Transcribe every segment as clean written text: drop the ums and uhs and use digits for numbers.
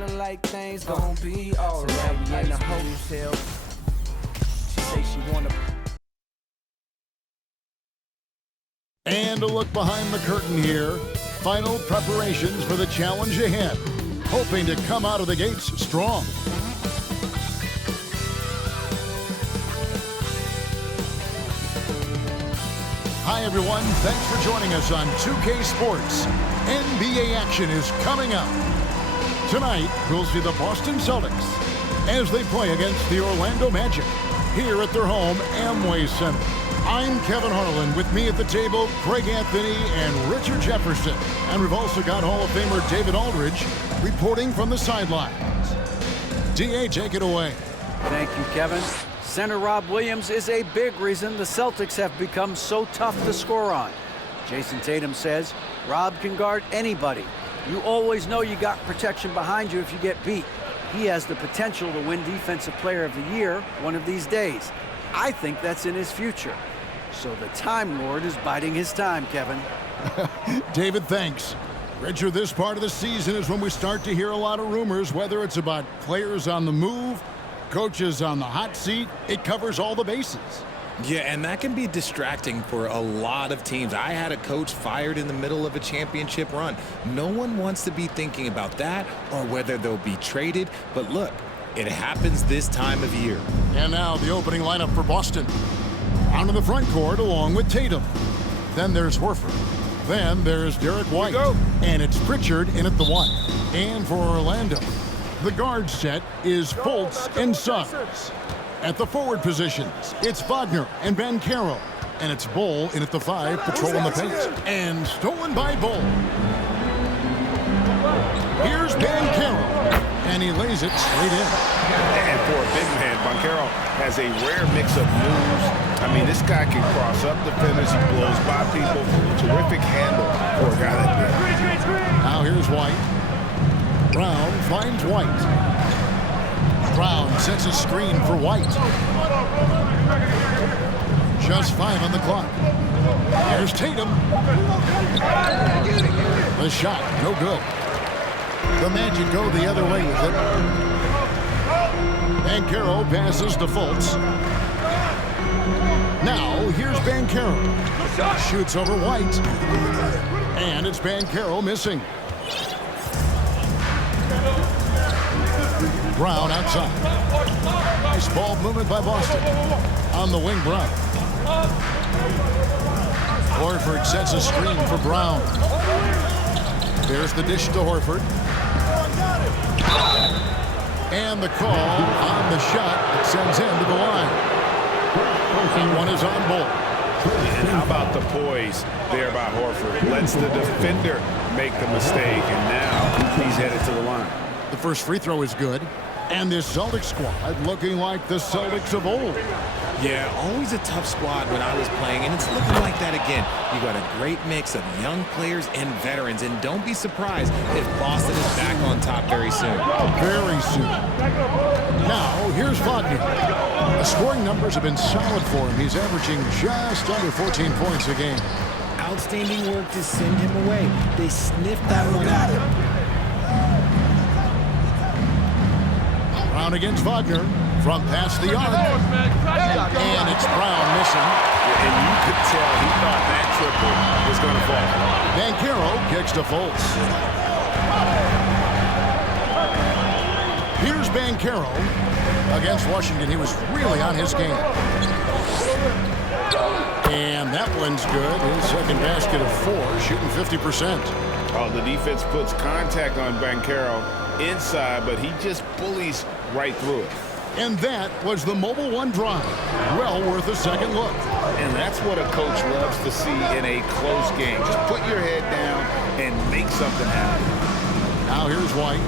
feeling like things gon' be alright. So now we in the hotel. She say she wanna. And a look behind the curtain here. Final preparations for the challenge ahead. Hoping to come out of the gates strong. Hi everyone, thanks for joining us on 2K Sports. NBA action is coming up. Tonight, we'll see the Boston Celtics as they play against the Orlando Magic here at their home Amway Center. I'm Kevin Harlan. With me at the table, Craig Anthony and Richard Jefferson. And we've also got Hall of Famer David Aldridge reporting from the sidelines. DA, take it away. Thank you, Kevin. Center Rob Williams is a big reason the Celtics have become so tough to score on. Jason Tatum says Rob can guard anybody. You always know you got protection behind you if you get beat. He has the potential to win Defensive Player of the Year one of these days. I think that's in his future. So the Time Lord is biding his time, Kevin. David, thanks. Richard, this part of the season is when we start to hear a lot of rumors, whether it's about players on the move, coaches on the hot seat. It covers all the bases. Yeah, and that can be distracting for a lot of teams. I had a coach fired in the middle of a championship run. No one wants to be thinking about that or whether they'll be traded. But look, it happens this time of year. And now the opening lineup for Boston. Onto the front court along with Tatum. Then there's Horford. Then there's Derek White. And it's Pritchard in at the 1. And for Orlando, the guard set is Fultz and Suggs. At the forward positions, it's Wagner and Banchero. And it's Bull in at the 5, patrolling the paint. And stolen by Bull. Here's Banchero. And he lays it straight in. And for a big man, Banchero has a rare mix of moves. I mean, this guy can cross up defenders. He blows by people. Terrific handle for a guy like that. Now here's White. Brown finds White. Brown sets a screen for White. Just 5 on the clock. Here's Tatum. The shot, no good. The Magic go the other way with it. Banchero passes to Fultz. Now, here's Banchero. Shoots over White. And it's Banchero missing. Brown outside. Nice ball movement by Boston. On the wing, Brown. Horford sets a screen for Brown. There's the dish to Horford. And the call on the shot that sends him to the line. One is on Bull. And how about the poise there by Horford? Lets the defender make the mistake, and now he's headed to the line. The first free throw is good. And this Celtics squad looking like the Celtics of old. Yeah, always a tough squad when I was playing, and it's looking like that again. You got a great mix of young players and veterans, and don't be surprised if Boston is back on top very soon. Very soon. Now, here's Wagner. The scoring numbers have been solid for him. He's averaging just under 14 points a game. Outstanding work to send him away. They sniffed that one out. Brown against Wagner from past the arc. And it's Brown missing. And you could tell he thought that triple was going to fall. Banchero kicks to Fultz. Here's Banchero against Washington. He was really on his game. And that one's good. His second basket of 4, shooting 50%. Oh, the defense puts contact on Banchero inside, but he just bullies right through it. And that was the Mobile One drive. Well worth a second look. And that's what a coach loves to see in a close game. Just put your head down and make something happen. Now here's White.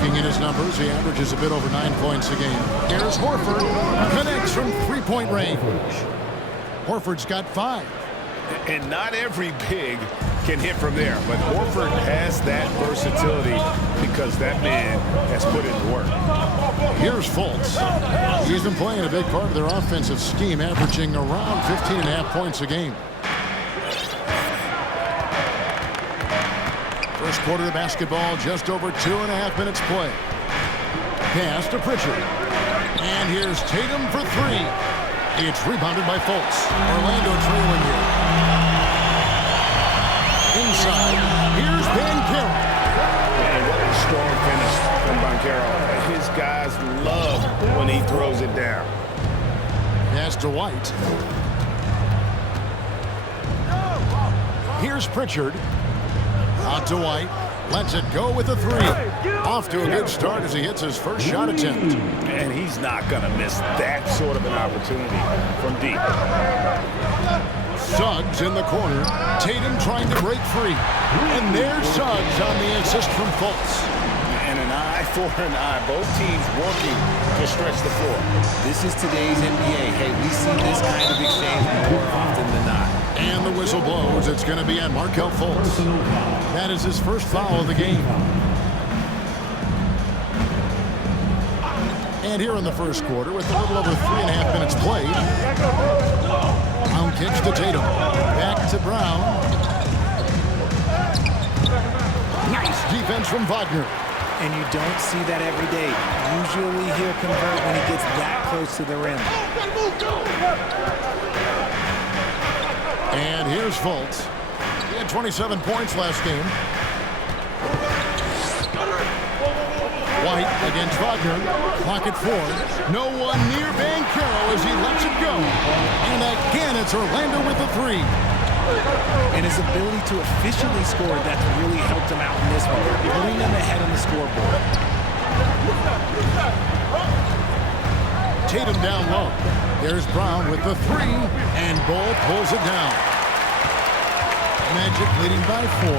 Looking at his numbers, he averages a bit over 9 points a game. Here's Horford. Connects from three-point range. Horford's got 5. And not every big can hit from there, but Horford has that versatility because that man has put in the work. Here's Fultz. He's been playing a big part of their offensive scheme, averaging around 15.5 points a game. First quarter of basketball, just over 2.5 minutes play. Pass to Pritchard. And here's Tatum for three. It's rebounded by Fultz. Orlando trailing here. Inside, here's Banchero. Man, what a strong finish from Banchero. His guys love when he throws it down. Pass to White. Here's Pritchard. Out to White. Lets it go with a three. Off to a good start as he hits his first shot attempt. And he's not going to miss that sort of an opportunity from deep. Suggs in the corner. Tatum trying to break free. And there's Suggs on the assist from Fultz. And an eye for an eye. Both teams working to stretch the floor. This is today's NBA. Hey, we see this kind of exchange more often than not. And the whistle blows. It's going to be on Markelle Fultz. That is his first foul of the game. And here in the first quarter, with a little over 3.5 minutes played, Brown kicks to Tatum. Back to Brown. Nice defense from Wagner. And you don't see that every day. Usually he'll convert when he gets that close to the rim. And here's Fultz. He had 27 points last game. White against Wagner. Clock at 4. No one near Banchero as he lets it go. And again, it's Orlando with a three. And his ability to efficiently score, that's really helped him out in this one, putting them ahead on the scoreboard. Tatum down low. There's Brown with the three, and Bull pulls it down. Magic leading by 4.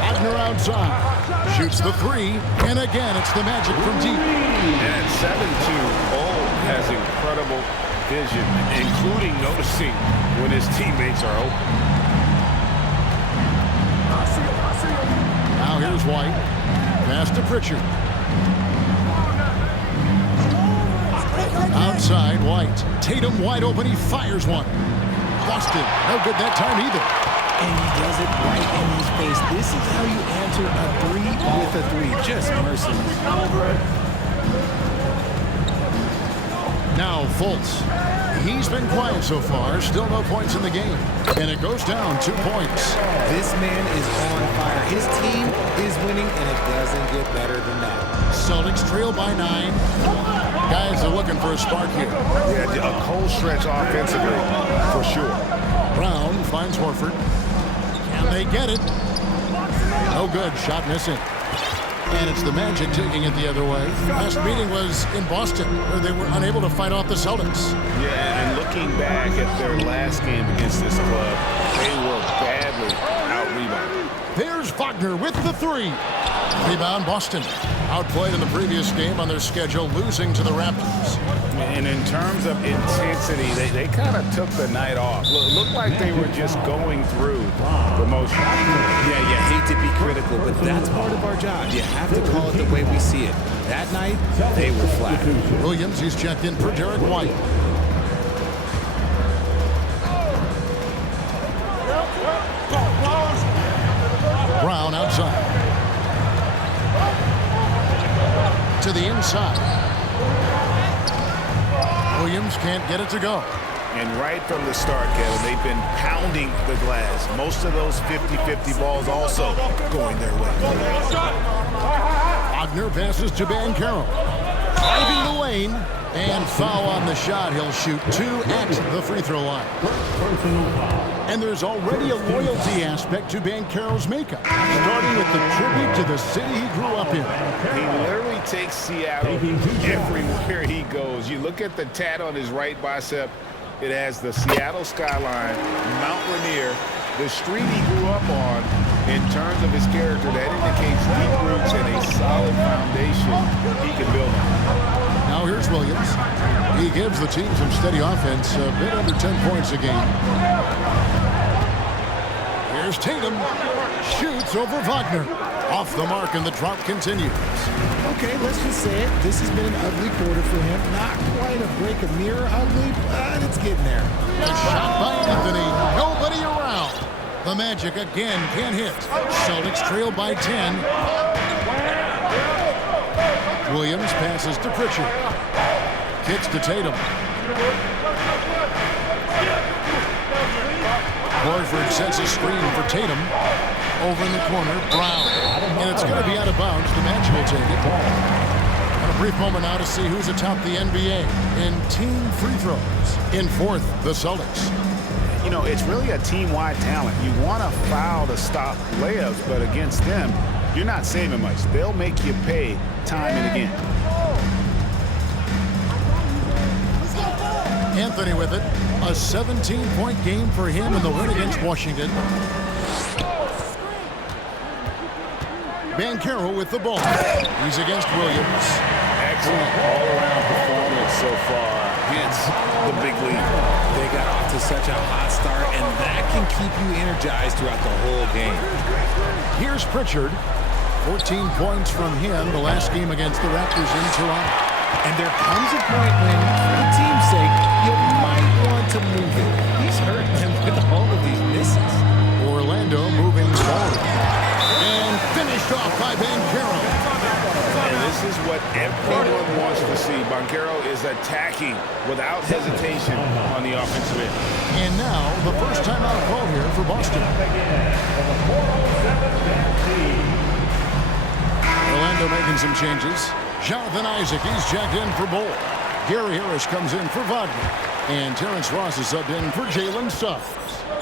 Wagner outside. Shoots the three, and again, it's the Magic from deep. And at 7-2, Bull has incredible vision, including noticing when his teammates are open. Now here's White. Pass to Pritchard. Outside, White. Tatum wide open. He fires one. Busted. No good that time either. And he does it right in his face. This is how you answer a three with a three. Just merciless. Now Fultz. He's been quiet so far. Still no points in the game. And it goes down 2 points. This man is on fire. His team is winning, and it doesn't get better than that. Celtics trail by 9. Guys are looking for a spark here. Yeah, a cold stretch offensively, for sure. Brown finds Horford. Can they get it? No good. Shot missing. And it's the Magic taking it the other way. Last meeting was in Boston, where they were unable to fight off the Celtics. Yeah, and looking back at their last game against this club, they were badly out-rebounded. There's Wagner with the three. Rebound Boston. Outplayed in the previous game on their schedule, losing to the Raptors. And in terms of intensity, they kind of took the night off. Looked like they were just going through the motion. Yeah, you hate to be critical, but that's part of our job. You have to call it the way we see it. That night, they were flat. Williams, he's checked in for Derek White. Brown outside. To the inside. Williams can't get it to go. And right from the start, Kevin, they've been pounding the glass. Most of those 50-50 balls also going their way. Wagner passes to Banchero. Driving the lane. And foul on the shot. He'll shoot 2 at the free throw line. And there's already a loyalty aspect to Banchero's makeup, starting with the tribute to the city he grew up in. He literally takes Seattle everywhere he goes. You look at the tat on his right bicep. It has the Seattle skyline, Mount Rainier, the street he grew up on. In terms of his character, that indicates deep roots and a solid foundation he can build on. Now here's Williams. He gives the team some steady offense, a bit under 10 points a game. Here's Tatum. Shoots over Wagner. Off the mark, and the drought continues. Okay, let's just say it. This has been an ugly quarter for him. Not quite a break a mirror ugly, but it's getting there. A shot by Anthony. Nobody around. The Magic again can't hit. Celtics trail by 10. Williams passes to Pritchard. Kicks to Tatum. Horford sets a screen for Tatum. Over in the corner, Brown. And it's going to be out of bounds. The Magic will take it. And a brief moment now to see who's atop the NBA in team free throws. In fourth, the Celtics. You know, it's really a team-wide talent. You want to foul to stop layups, but against them, you're not saving much. They'll make you pay time and again. Anthony with it. A 17-point game for him in the win against Washington. Banchero with the ball. He's against Williams. Excellent all-around performance so far against the big league. They got off to such a hot start, and that can keep you energized throughout the whole game. Here's Pritchard. 14 points from him the last game against the Raptors in Toronto. And there comes a point when, for the team's sake, you might want to move it. He's hurt them with all of these misses. Orlando moving forward. And finished off by Banchero. And this is what everyone wants to see. Banchero is attacking without hesitation on the offensive end. And now, the first time out call here for Boston. Orlando making some changes. Jonathan Isaac, he's jacked in for Bull. Gary Harris comes in for Wagner. And Terrence Ross is subbed in for Jalen Suggs.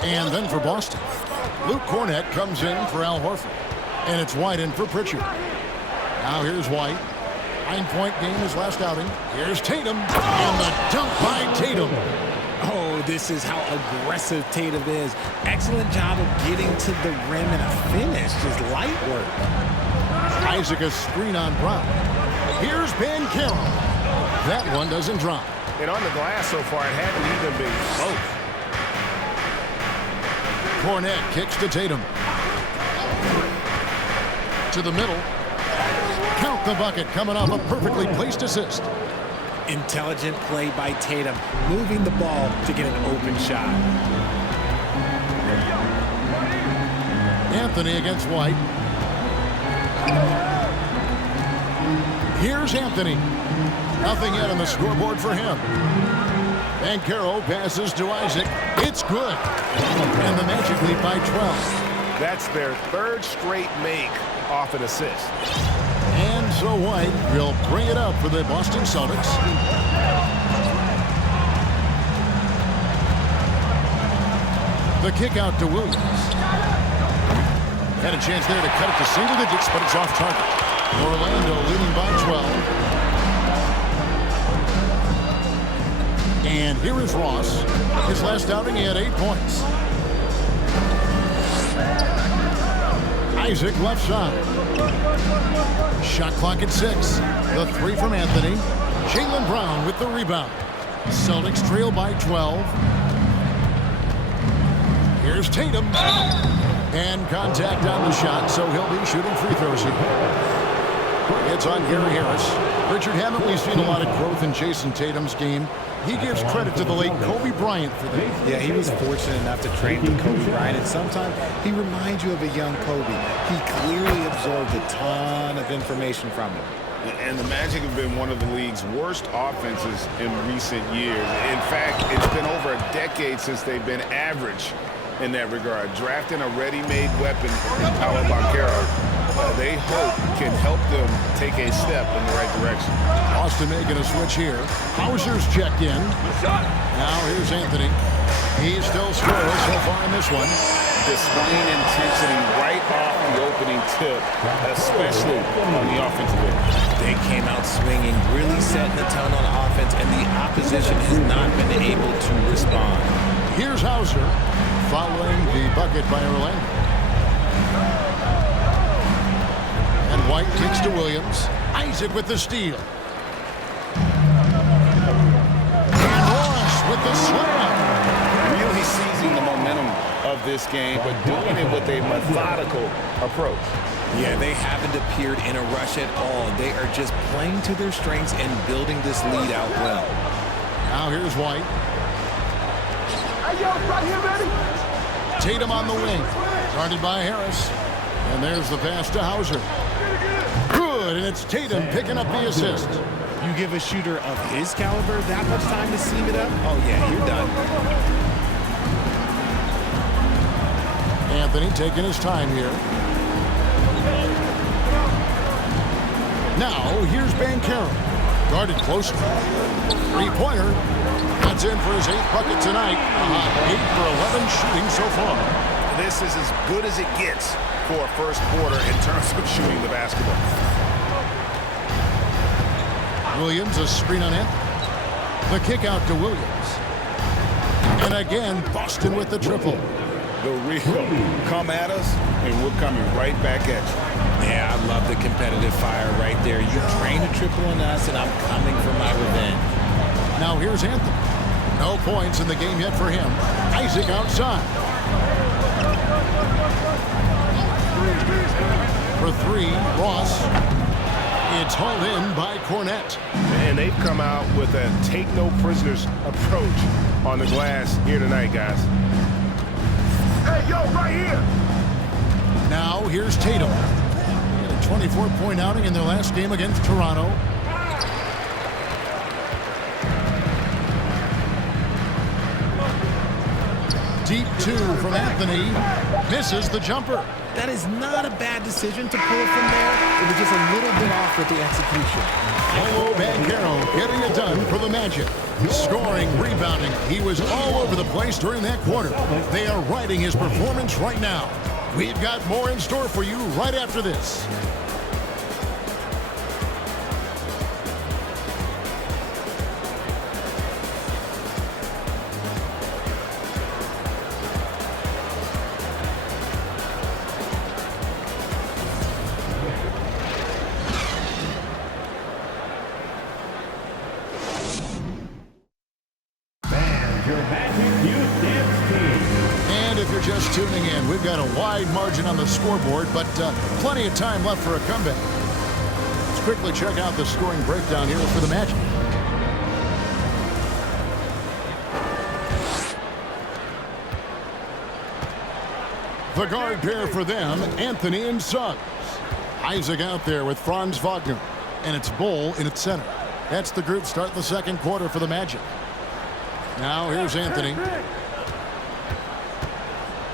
And then for Boston, Luke Cornett comes in for Al Horford. And it's White in for Pritchard. Now here's White. 9-point game his last outing. Here's Tatum. And the dunk by Tatum. Oh, this is how aggressive Tatum is. Excellent job of getting to the rim and a finish. Just light work. Isaac a screen on Brown. Here's Banchero. That one doesn't drop. And on the glass so far, it hadn't even been close. Cornett kicks to Tatum. To the middle. Count the bucket coming off a perfectly placed assist. Intelligent play by Tatum, moving the ball to get an open shot. Anthony against White. Here's Anthony. Nothing yet on the scoreboard for him. Banchero passes to Isaac. It's good. And the Magic lead by 12. That's their third straight make off an assist. And so White will bring it up for the Boston Celtics. The kick out to Williams. Had a chance there to cut it to single digits, but it's off target. Orlando leading by 12. And here is Ross. His last outing, he had 8 points. Isaac left side. Shot clock at 6. The three from Anthony. Jaylen Brown with the rebound. Celtics trail by 12. Here's Tatum. And contact on the shot, so he'll be shooting free throws here. It's on Gary Harris. Richard, haven't we seen a lot of growth in Jason Tatum's game? He gives credit to the late Kobe Bryant for that. Yeah, he was fortunate enough to train with Kobe Bryant, and sometimes he reminds you of a young Kobe. He clearly absorbed a ton of information from him. And the Magic have been one of the league's worst offenses in recent years. In fact, it's been over a decade since they've been average in that regard. Drafting a ready-made weapon in Paolo Banchero, they hope can help them take a step in the right direction. Boston making a switch here. Hauser's checked in. Now here's Anthony. He's still scoreless so far in this one. Displaying intensity right off the opening tip, especially on the offensive end. They came out swinging, really setting the tone on offense, and the opposition has not been able to respond. Here's Hauser following the bucket by Orlando. And White kicks to Williams. Isaac with the steal. And Ross with the slam. Really seizing the momentum of this game, but doing it with a methodical approach. Yeah, they haven't appeared in a rush at all. They are just playing to their strengths and building this lead out well. Now here's White. Tatum on the wing. Guarded by Harris. And there's the pass to Hauser. Good, and it's Tatum picking up the assist. You give a shooter of his caliber that much time to seam it up? Oh, yeah, you're done. Anthony taking his time here. Now, here's Banchero. Guarded closer. Three-pointer. That's in for his 8th bucket tonight. 8 for 11 shooting so far. This is as good as it gets for a first quarter in terms of shooting the basketball. Williams, a screen on Anthony. The kick out to Williams. And again, Boston with the triple. The real come at us, and we're coming right back at you. Yeah, I love the competitive fire right there. You drain a triple on us, and I'm coming for my revenge. Now here's Anthony. No points in the game yet for him. Isaac outside. For 3, Ross. It's hauled in by Cornette. And they've come out with a take-no-prisoners approach on the glass here tonight, guys. Hey, yo, right here! Now here's Tatum. He had a 24-point outing in their last game against Toronto. Deep 2 from Anthony. Misses the jumper. That is not a bad decision to pull from there. It was just a little bit off with the execution. Paolo Banchero getting it done for the Magic. Scoring, rebounding. He was all over the place during that quarter. They are riding his performance right now. We've got more in store for you right after this. And if you're just tuning in, we've got a wide margin on the scoreboard, but plenty of time left for a comeback. Let's quickly check out the scoring breakdown here for the Magic. The guard pair for them, Anthony and Suggs. Isaac out there with Franz Wagner, and it's Bull in its center. That's the group start the second quarter for the Magic. Now here's Anthony.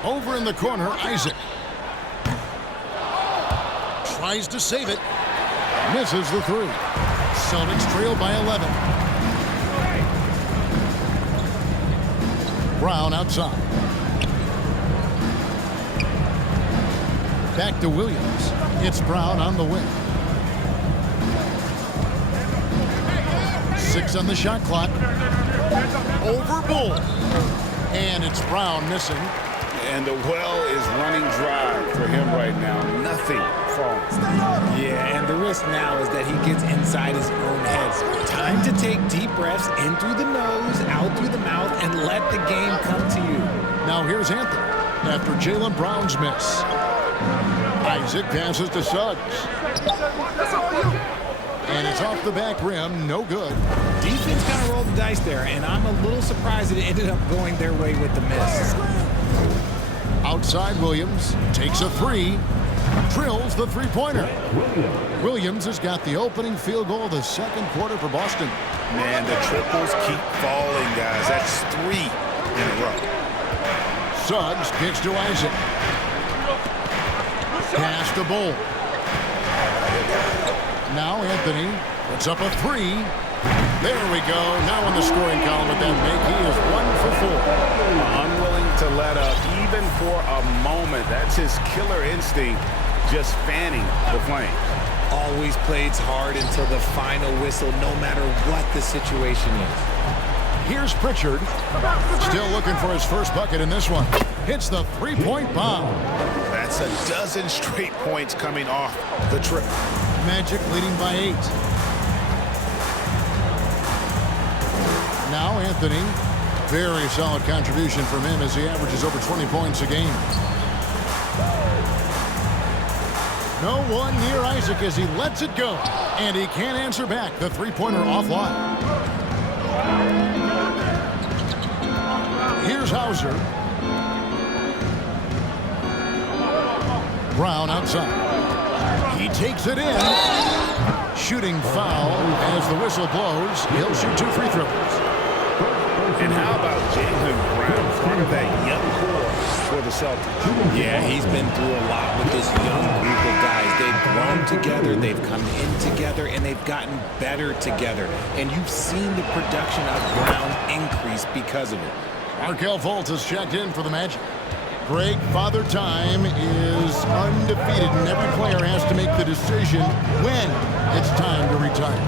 Over in the corner, Isaac. Tries to save it. Misses the 3. Celtics trail by 11. Brown outside. Back to Williams. It's Brown on the wing. 6 on the shot clock. Over Bull. And it's Brown missing. And the well is running dry for him right now. Nothing falling. Yeah, and the risk now is that he gets inside his own head. Time to take deep breaths in through the nose, out through the mouth, and let the game come to you. Now here's Anthony after Jaylen Brown's miss. Isaac passes to Suggs. And it's off the back rim, no good. Defense kind of rolled the dice there, and I'm a little surprised that it ended up going their way with the miss. Outside Williams, takes a 3, drills the three-pointer. Williams has got the opening field goal of the second quarter for Boston. Man, the triples keep falling, guys. That's 3 in a row. Suggs kicks to Isaac. Pass to Bull. Now Anthony puts up a 3. There we go. Now in the scoring column with that make, he is 1 for 4. Unwilling to let up even for a moment. That's his killer instinct, just fanning the flames. Always plays hard until the final whistle, no matter what the situation is. Here's Pritchard. Still looking for his first bucket in this one. Hits the three-point bomb. That's a dozen straight points coming off the trip. Magic leading by 8. Now Anthony. Very solid contribution from him as he averages over 20 points a game. No one near Isaac as he lets it go. And he can't answer back. The three-pointer offline. Here's Hauser. Brown outside. He takes it in. Shooting foul as the whistle blows. He'll shoot 2 free throws. And how about Jaylen Brown, part of that young core for the Celtics? Yeah, he's been through a lot with this young group of guys. They've grown together, they've come in together, and they've gotten better together. And you've seen the production of Brown increase because of it. Markelle Fultz has checked in for the Magic. Greg, Father Time is undefeated, and every player has to make the decision when it's time to retire.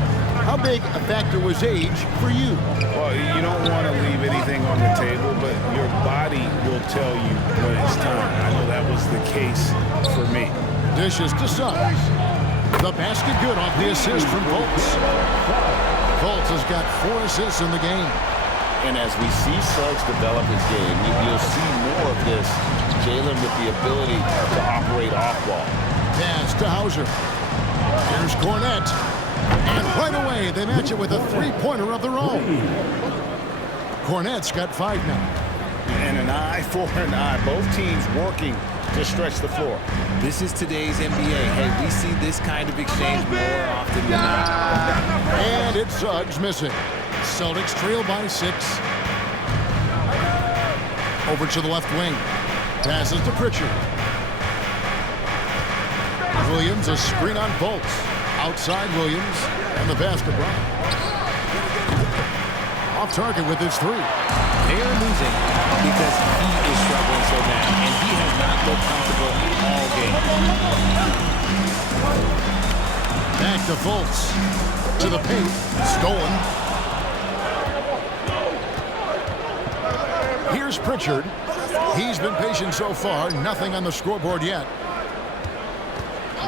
How big a factor was age for you? Well, you don't want to leave anything on the table, but your body will tell you when it's time. I know that was the case for me. Dishes to Suggs. The basket good off the assist from Fultz. Fultz has got 4 assists in the game. And as we see Suggs develop his game, you'll see more of this. Jaylen with the ability to operate off ball. Pass to Hauser. Here's Cornette. And right away, they match it with a three-pointer of their own. Cornette's got 5 now. And an eye for an eye. Both teams working to stretch the floor. This is today's NBA. Hey, we see this kind of exchange more often than not. And it's Suggs missing. Celtics trail by 6. Over to the left wing. Passes to Pritchard. Williams, a screen on Fultz. Outside Williams. And the pass to Brown. Off target with his 3. They are losing because he is struggling so bad, and he has not looked comfortable all game. Back to Fultz. To the paint. Stolen. Here's Pritchard. He's been patient so far. Nothing on the scoreboard yet.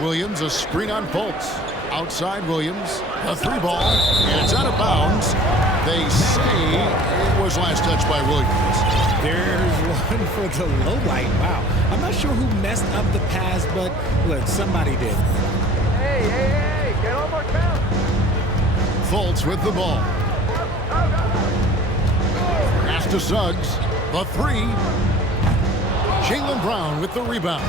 Williams, a screen on Fultz. Outside Williams. A 3-ball. And it's out of bounds. They say it was last touched by Williams. There's one for the low light. Wow. I'm not sure who messed up the pass, but look, somebody did. Hey, get on my count. Fultz with the ball. Pass to Suggs. The 3. Jaylen Brown with the rebound.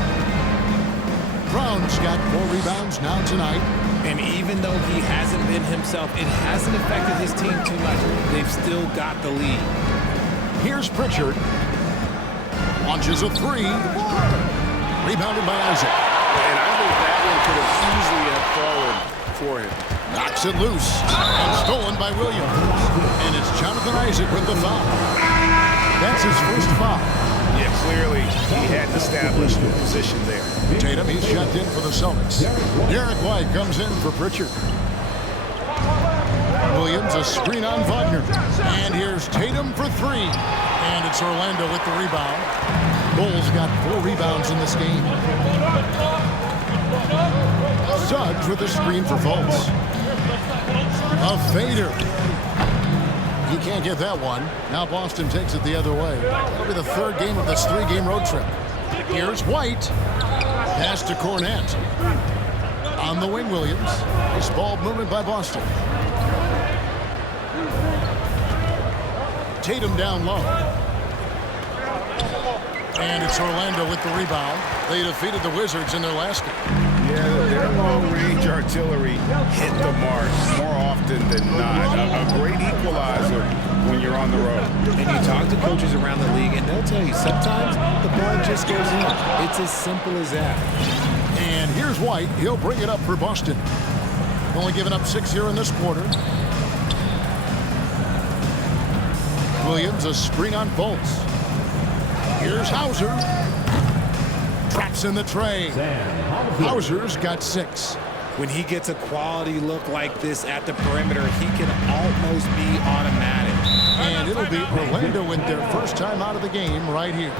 Brown's got 4 rebounds now tonight. And even though he hasn't been himself, it hasn't affected his team too much. They've still got the lead. Here's Pritchard. Launches a 3. Rebounded by Isaac. And I think that one could have easily have fallen for him. Knocks it loose. And stolen by Williams. And it's Jonathan Isaac with the foul. That's his first foul. Yeah, clearly he had established the position there. Tatum, he's checked in for the Celtics. Derek White comes in for Pritchard. Williams, a screen on Wagner. And here's Tatum for 3. And it's Orlando with the rebound. Bulls got 4 rebounds in this game. Suggs with a screen for Fultz. A fader. He can't get that one. Now Boston takes it the other way. That'll be the 3rd game of this 3-game road trip. Here's White. Pass to Cornette. On the wing, Williams. Nice ball movement by Boston. Tatum down low. And it's Orlando with the rebound. They defeated the Wizards in their last game. Yeah, their long-range artillery hit the mark more often than not. A great equalizer when you're on the road. And you talk to coaches around the league, and they'll tell you sometimes the ball just goes in. It's as simple as that. And here's White. He'll bring it up for Boston. Only given up 6 here in this quarter. Williams, a screen on Fultz. Here's Hauser. Traps in the tray. Hauser's got 6. When he gets a quality look like this at the perimeter, he can almost be automatic. And it'll be Orlando with their first time out of the game right here.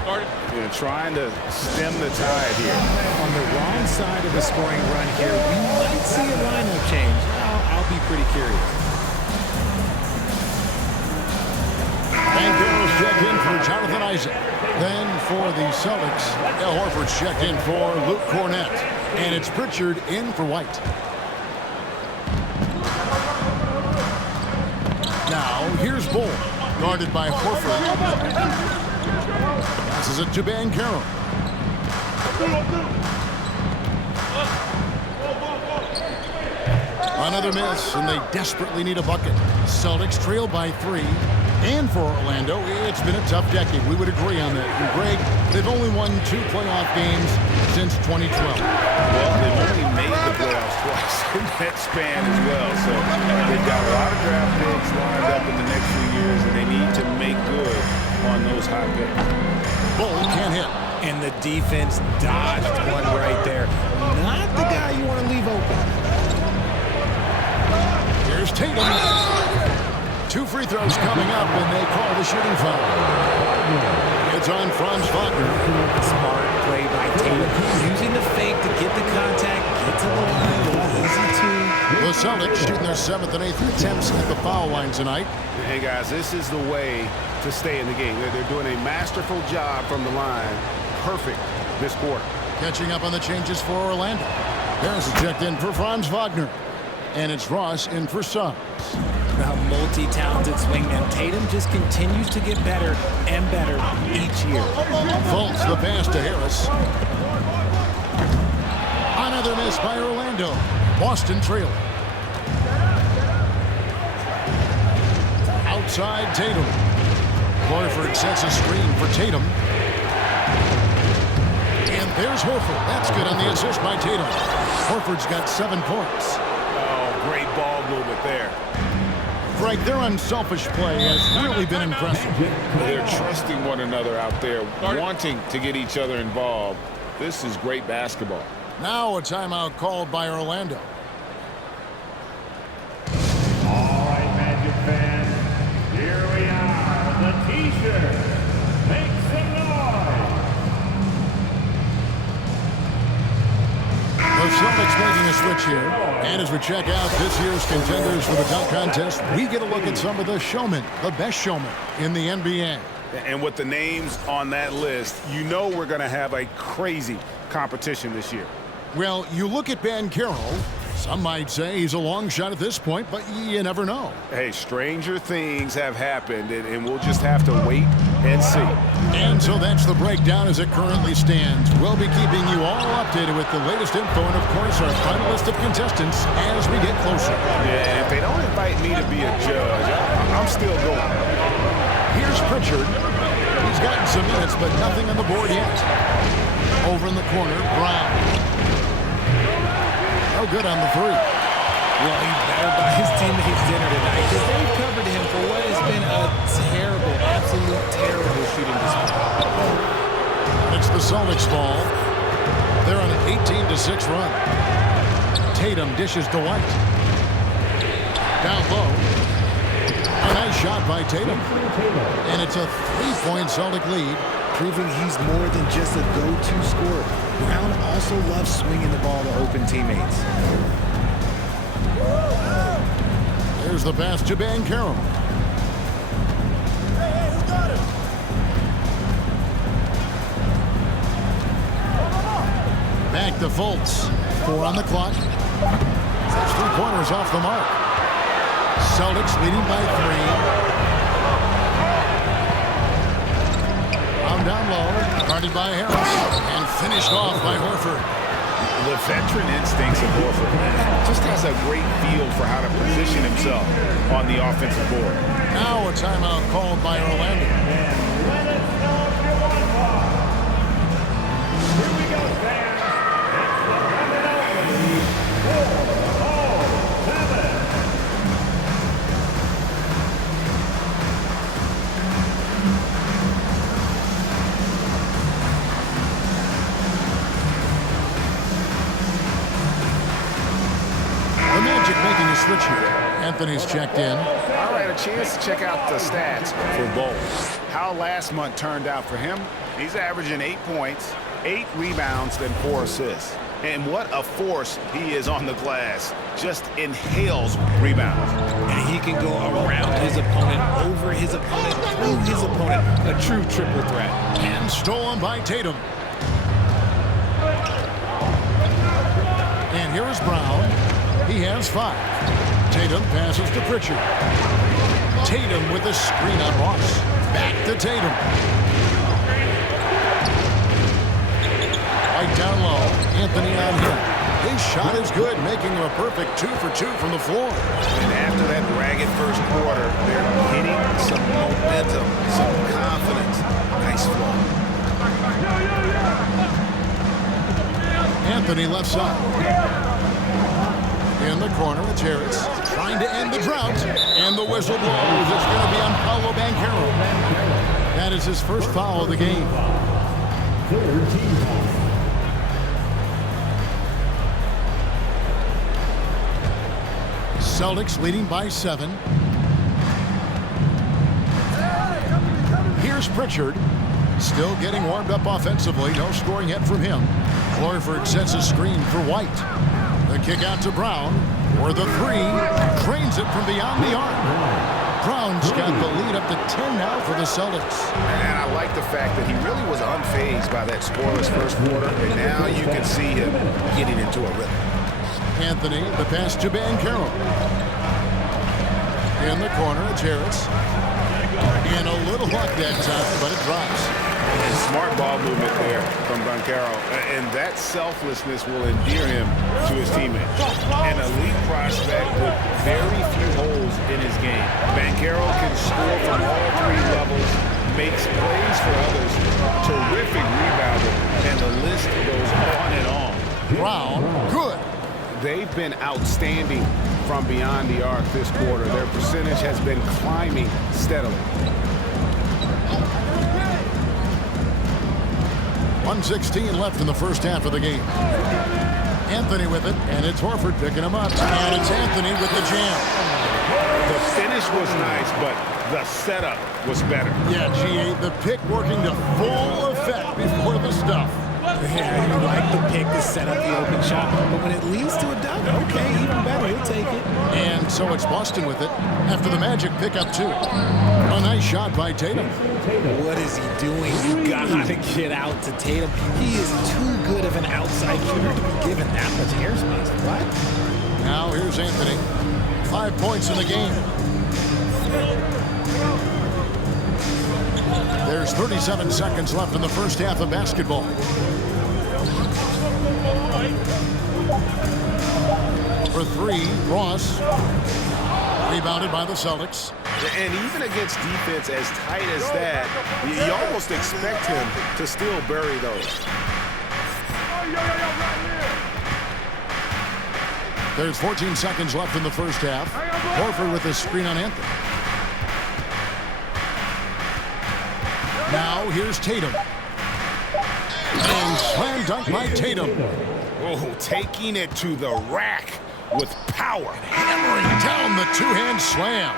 They're trying to stem the tide here. On the wrong side of the scoring run here, we might see a lineup change. I'll be pretty curious. Bankero's checked in for Jonathan Isaac. Then for the Celtics, Al Horford's checked in for Luke Cornette. And it's Pritchard in for White. Now, here's Bull, guarded by Horford. Passes it to Banchero. Another miss, and they desperately need a bucket. Celtics trail by 3. And for Orlando, it's been a tough decade. We would agree on that. And Greg, they've only won 2 playoff games since 2012. Well, they've only made the playoffs twice in that span as well. So they've got a lot of draft picks lined up in the next few years, and they need to make good on those high picks. Bull can't hit. And the defense dodged one right there. Not the guy you want to leave open. Here's Tatum. 2 free throws coming up, and they call the shooting foul. It's on Franz Wagner. Smart play by Tatum. Using the fake to get the contact, get to the line. Easy to. The Celtics shooting their 7th and 8th attempts at the foul line tonight. Hey, guys, this is the way to stay in the game. They're doing a masterful job from the line. Perfect this quarter. Catching up on the changes for Orlando. Harris checked in for Franz Wagner. And it's Ross in for Suggs. A multi-talented swingman. Tatum just continues to get better and better each year. Fultz the pass to Harris. Another miss by Orlando. Boston trailing. Outside Tatum. Horford sets a screen for Tatum. And there's Horford. That's good on the assist by Tatum. Horford's got 7 points. Great ball movement there. Greg, their unselfish play has really been impressive. They're trusting one another out there, wanting to get each other involved. This is great basketball. Now a timeout called by Orlando. All right, Magic fans, here we are. The T-shirt. Make some noise. The Celtics making a switch here. And as we check out this year's contenders for the dunk contest, we get a look at some of the showmen, the best showmen in the NBA. And with the names on that list, you know we're going to have a crazy competition this year. Well, you look at Banchero. Some might say he's a long shot at this point, but you never know. Hey, stranger things have happened, and we'll just have to wait and see. And so that's the breakdown as it currently stands. We'll be keeping you all updated with the latest info and, of course, our final list of contestants as we get closer. Yeah, if they don't invite me to be a judge, I'm still going. Here's Pritchard. He's gotten some minutes, but nothing on the board yet. Over in the corner, Brown. No good on the 3. Well, he better buy his teammates dinner tonight because they've covered him for what has been a terrible, absolute terrible shooting display. It's the Celtics ball. They're on an 18-6 run. Tatum dishes to White. Down low. A nice shot by Tatum. And it's a 3-point Celtic lead. Proving he's more than just a go-to scorer. Brown also loves swinging the ball to open teammates. There's the pass to Banchero. Back to Fultz. 4 on the clock. 3-pointers off the mark. Celtics leading by 3. Down low, guarded by Harris, and finished off by Horford. The veteran instincts of Horford, man, just has a great feel for how to position himself on the offensive board. Now a timeout called by Orlando. Let us know if you want one. Here we go, fans. It's the Lemon Open 4-0-7. Making a switch here. Anthony's checked in. All right, a chance to check out the stats for Bull. How last month turned out for him. He's averaging 8 points, 8 rebounds, and 4 assists. And what a force he is on the glass. Just inhales rebounds. And he can go around his opponent, over his opponent, through his opponent. A true triple threat. And stolen by Tatum. And here is Brown. He has 5. Tatum passes to Pritchard. Tatum with a screen on Ross. Back to Tatum. Right down low. Anthony on him. His shot is good, making him a perfect 2 for 2 from the floor. And after that ragged first quarter, they're hitting some momentum, some confidence. Nice flow. Anthony left side. In the corner, it's Harris trying to end the drought. And the whistle blows. It's going to be on Paolo Banchero. That is his first foul of the game. Celtics leading by 7. Here's Pritchard. Still getting warmed up offensively. No scoring yet from him. Horford sets a screen for White. The kick out to Brown. For the 3. Drains it from beyond the arc. Brown's got the lead up to 10 now for the Celtics. And I like the fact that he really was unfazed by that scoreless first quarter. And now you can see him getting into a rhythm. Anthony, the pass to Banchero. In the corner, it's Harris. And a little luck that time, but it drops. And smart ball movement there from Banchero. And that selflessness will endear him to his teammates. An elite prospect with very few holes in his game. Banchero can score from all 3 levels, makes plays for others, terrific rebounder, and the list goes on and on. Brown, good. They've been outstanding from beyond the arc this quarter. Their percentage has been climbing steadily. 1:16 left in the first half of the game. Anthony with it, and it's Horford picking him up. And it's Anthony with the jam. The finish was nice, but the setup was better. Yeah, G8, the pick working to full effect before the stuff. Yeah, you like the pick to set up the open shot, but when it leads to a dunk, okay, even better, he'll take it. And so it's Boston with it after the Magic pick up 2. A nice shot by Tatum. What is he doing? You gotta get out to Tatum. He is too good of an outside shooter to be given that much airspace. What? Now here's Anthony. 5 points in the game. There's 37 seconds left in the first half of basketball. For 3, Ross. Rebounded by the Celtics. And even against defense as tight as that, you almost expect him to still bury those. There's 14 seconds left in the first half. Horford with a screen on Anthony. Now here's Tatum. And slam dunk by Tatum. Oh, taking it to the rack with power. Hammering down the 2-hand slam.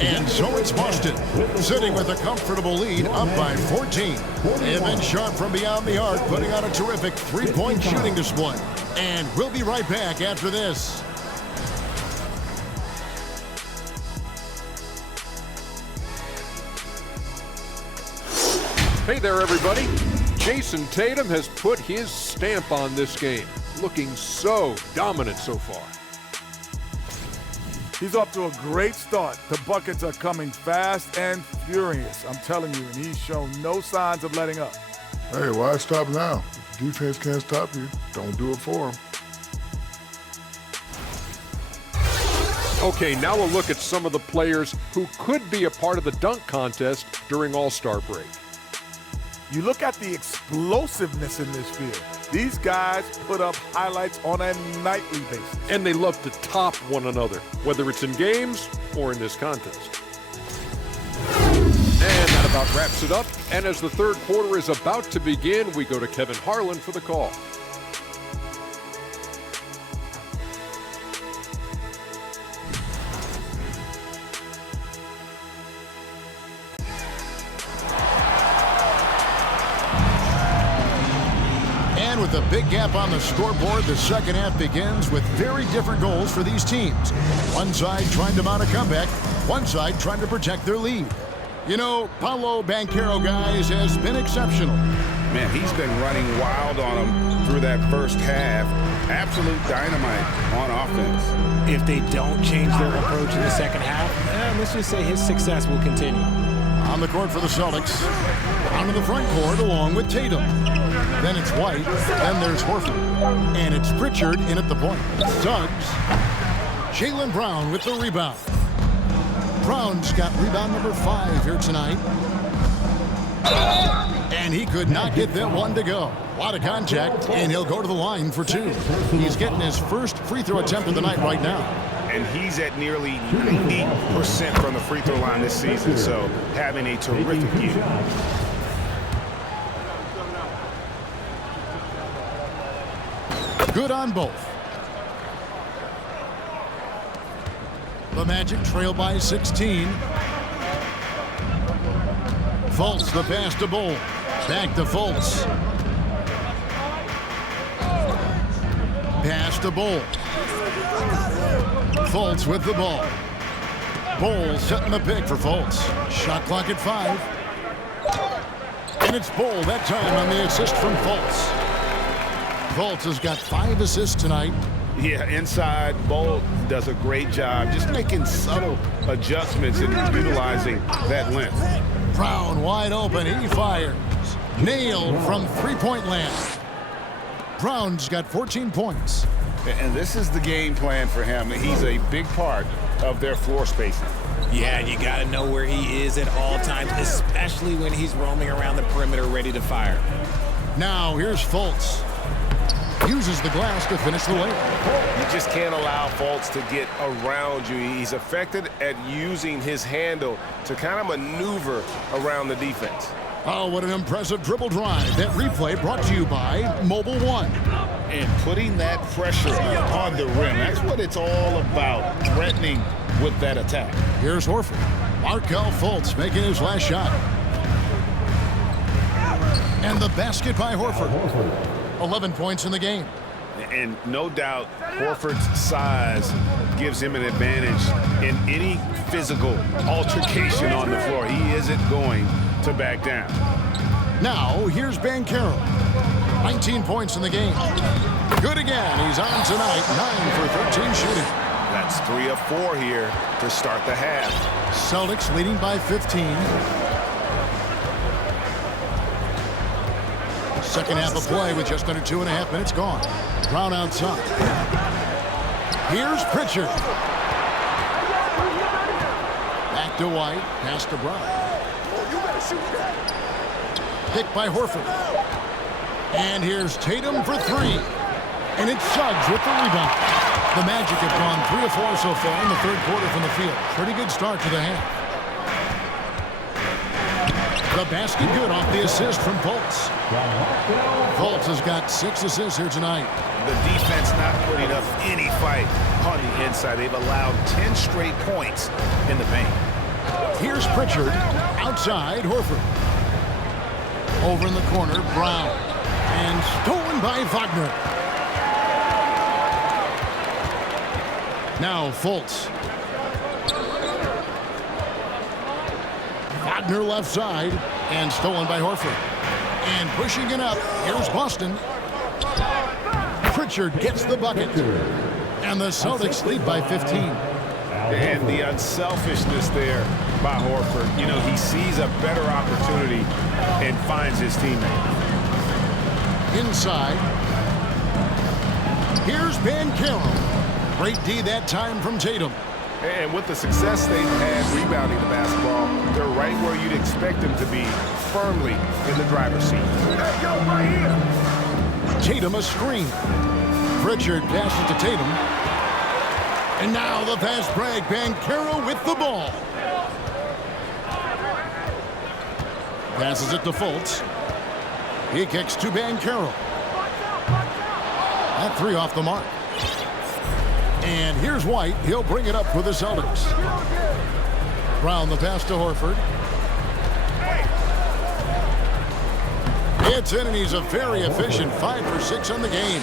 And so it's Boston, sitting with a comfortable lead, up by 14. They've been sharp from beyond the arc, putting on a terrific 3-point shooting display. And we'll be right back after this. Hey there, everybody. Jason Tatum has put his stamp on this game, looking so dominant so far. He's off to a great start. The buckets are coming fast and furious, I'm telling you, and he's shown no signs of letting up. Hey, why stop now? If the defense can't stop you, don't do it for him. Okay, now a look at some of the players who could be a part of the dunk contest during All-Star break. You look at the explosiveness in this field. These guys put up highlights on a nightly basis. And they love to top one another, whether it's in games or in this contest. And that about wraps it up. And as the third quarter is about to begin, we go to Kevin Harlan for the call. With a big gap on the scoreboard, the second half begins with very different goals for these teams. One side trying to mount a comeback, one side trying to protect their lead. You know, Paolo Banchero, guys, has been exceptional. Man, he's been running wild on them through that first half. Absolute dynamite on offense. If they don't change their approach in the second half, let's just say his success will continue. On the court for the Celtics. Down in the front court along with Tatum. Then it's White. Then there's Horford. And it's Pritchard in at the point. Suggs. Jaylen Brown with the rebound. Brown's got rebound number 5 here tonight. And he could not get that one to go. A lot of contact, and he'll go to the line for 2. He's getting his first free throw attempt of the night right now. And he's at nearly 90% from the free throw line this season, so having a terrific year. Good on both. The Magic trail by 16. Fultz the pass to Bol. Back to Fultz. Pass to Bol. Fultz with the ball. Bol setting the pick for Fultz. Shot clock at 5. And it's Bol that time on the assist from Fultz. Fultz has got 5 assists tonight. Yeah, inside, Bol does a great job just making subtle adjustments and utilizing that length. Brown wide open, he fires. Nailed from three-point land. Brown's got 14 points. And this is the game plan for him. He's a big part of their floor spacing. Yeah, you got to know where he is at all times, especially when he's roaming around the perimeter ready to fire. Now here's Fultz. Uses the glass to finish the layup. You just can't allow Fultz to get around you. He's effective at using his handle to kind of maneuver around the defense. Oh, what an impressive dribble drive. That replay brought to you by Mobile One. And putting that pressure on the rim. That's what it's all about, threatening with that attack. Here's Horford. Markelle Fultz making his last shot. And the basket by Horford. 11 points in the game. And no doubt, Horford's size gives him an advantage in any physical altercation on the floor. He isn't going to back down. Now, here's Banchero. 19 points in the game. Good again. He's on tonight. 9 for 13 shooting. That's 3 of 4 here to start the half. Celtics leading by 15. Second half of play with just under 2.5 minutes gone. Brown outside. Here's Pritchard. Back to White. Pass to Brown. Picked by Horford. And here's Tatum for 3. And it's Suggs with the rebound. The Magic have gone 3 of 4 so far in the third quarter from the field. Pretty good start to the half. The basket good off the assist from Fultz. Fultz has got 6 assists here tonight. The defense not putting up any fight on the inside. They've allowed 10 straight points in the paint. Here's Pritchard. Outside, Horford. Over in the corner, Brown. And stolen by Wagner. Now Fultz. Wagner left side. And stolen by Horford. And pushing it up, here's Boston. Pritchard gets the bucket. And the Celtics lead by 15. And the unselfishness there by Horford. You know, he sees a better opportunity and finds his teammate. Inside. Here's Banchero. Great D that time from Tatum. And with the success they've had rebounding the basketball, they're right where you'd expect them to be, firmly in the driver's seat. Tatum a screen. Pritchard passes to Tatum. And now the fast break. Banchero with the ball. Passes it to Fultz. He kicks to Banchero. That 3 off the mark. And here's White. He'll bring it up for the Celtics. Brown the pass to Horford. It's in, and he's a very efficient 5 for 6 on the game.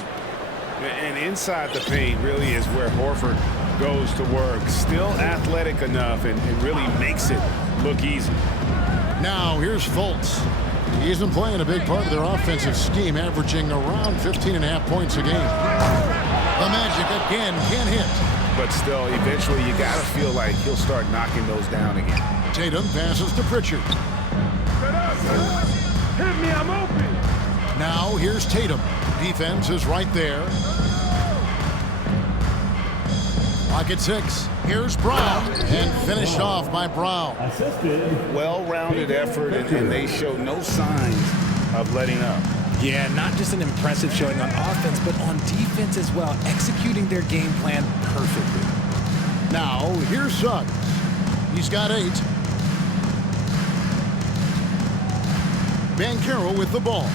And inside the paint really is where Horford goes to work. Still athletic enough and really makes it look easy. Now here's Fultz. He's been playing a big part of their offensive scheme, averaging around 15.5 points a game. The Magic again can't hit. But still, eventually you got to feel like he'll start knocking those down again. Tatum passes to Pritchard. Hit me, I'm open. Now here's Tatum. Defense is right there. Pocket 6. Here's Brown, and finished off by Brown. Well-rounded effort, and they show no signs of letting up. Yeah, not just an impressive showing on offense, but on defense as well, executing their game plan perfectly. Now, here's Suggs. He's got 8. Banchero with the ball.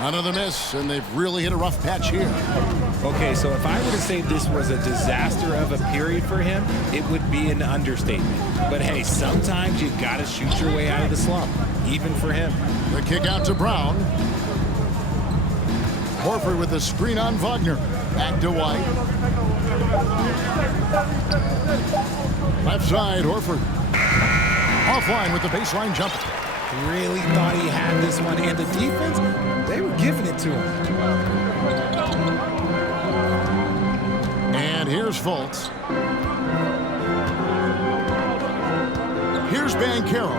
Another miss, and they've really hit a rough patch here. Okay, so if I were to say this was a disaster of a period for him, it would be an understatement. But hey, sometimes you got to shoot your way out of the slump, even for him. The kick out to Brown. Horford with the screen on Wagner. Back to White. Left side, Horford. Offline with the baseline jumper. Really thought he had this one, and the defense, they were giving it to him. And here's Fultz. Here's Banchero.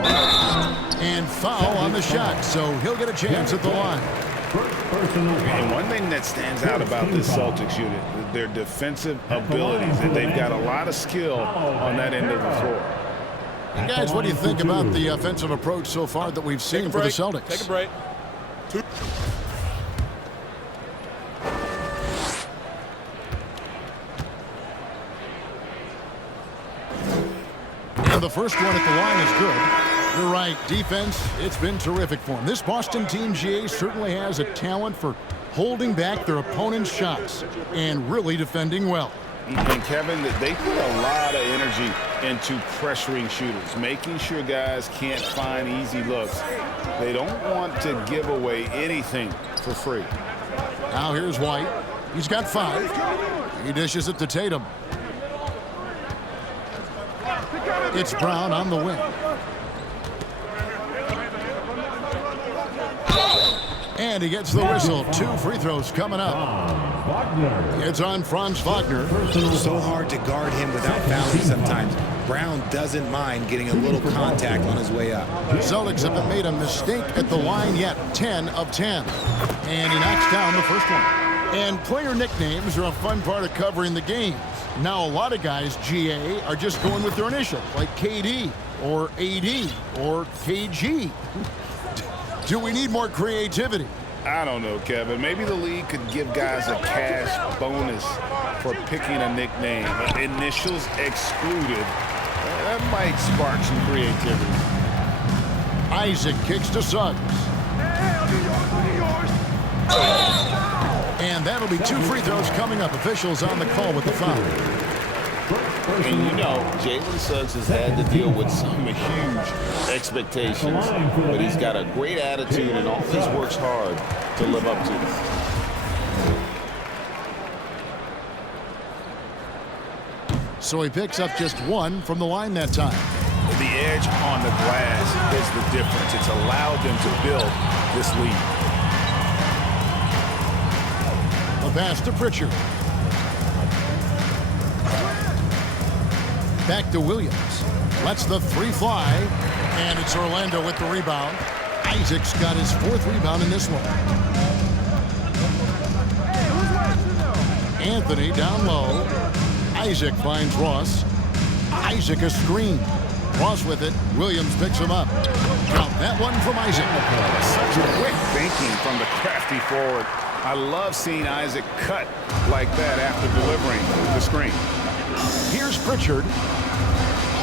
And foul on the shot, so he'll get a chance at the line. And one thing that stands out about this Celtics unit is their defensive abilities. And they've got a lot of skill on that end of the floor. And guys, what do you think about the offensive approach so far that we've seen for the Celtics? Take a break. And the first one at the line is good. You're right, defense, it's been terrific for them. This Boston team, GA, certainly has a talent for holding back their opponent's shots and really defending well. And Kevin, they put a lot of energy into pressuring shooters, making sure guys can't find easy looks. They don't want to give away anything for free. Now here's White. He's got 5. He dishes it to Tatum. It's Brown on the wing. And he gets the whistle. 2 free throws coming up. It's on Franz Wagner. So hard to guard him without fouling sometimes. Brown doesn't mind getting a little contact on his way up. Celtics haven't made a mistake at the line yet. 10 of 10. And he knocks down the first one. And player nicknames are a fun part of covering the games. Now a lot of guys, GA, are just going with their initials, like KD or AD or KG. Do we need more creativity? I don't know, Kevin. Maybe the league could give guys a cash bonus for picking a nickname. Initials excluded. That might spark some creativity. Isaac kicks to Suggs. And that'll be 2 free throws coming up. Officials on the call with the foul. And you know, Jalen Suggs has had to deal with some huge expectations, but he's got a great attitude and always works hard to live up to them. So he picks up just 1 from the line that time. The edge on the glass is the difference. It's allowed them to build this lead. The pass to Pritchard. Back to Williams. Lets the 3 fly. And it's Orlando with the rebound. Isaac's got his 4th rebound in this one. Anthony down low. Isaac finds Ross. Isaac a screen. Ross with it. Williams picks him up. Count that one from Isaac. Such quick thinking from the crafty forward. I love seeing Isaac cut like that after delivering the screen. Here's Pritchard.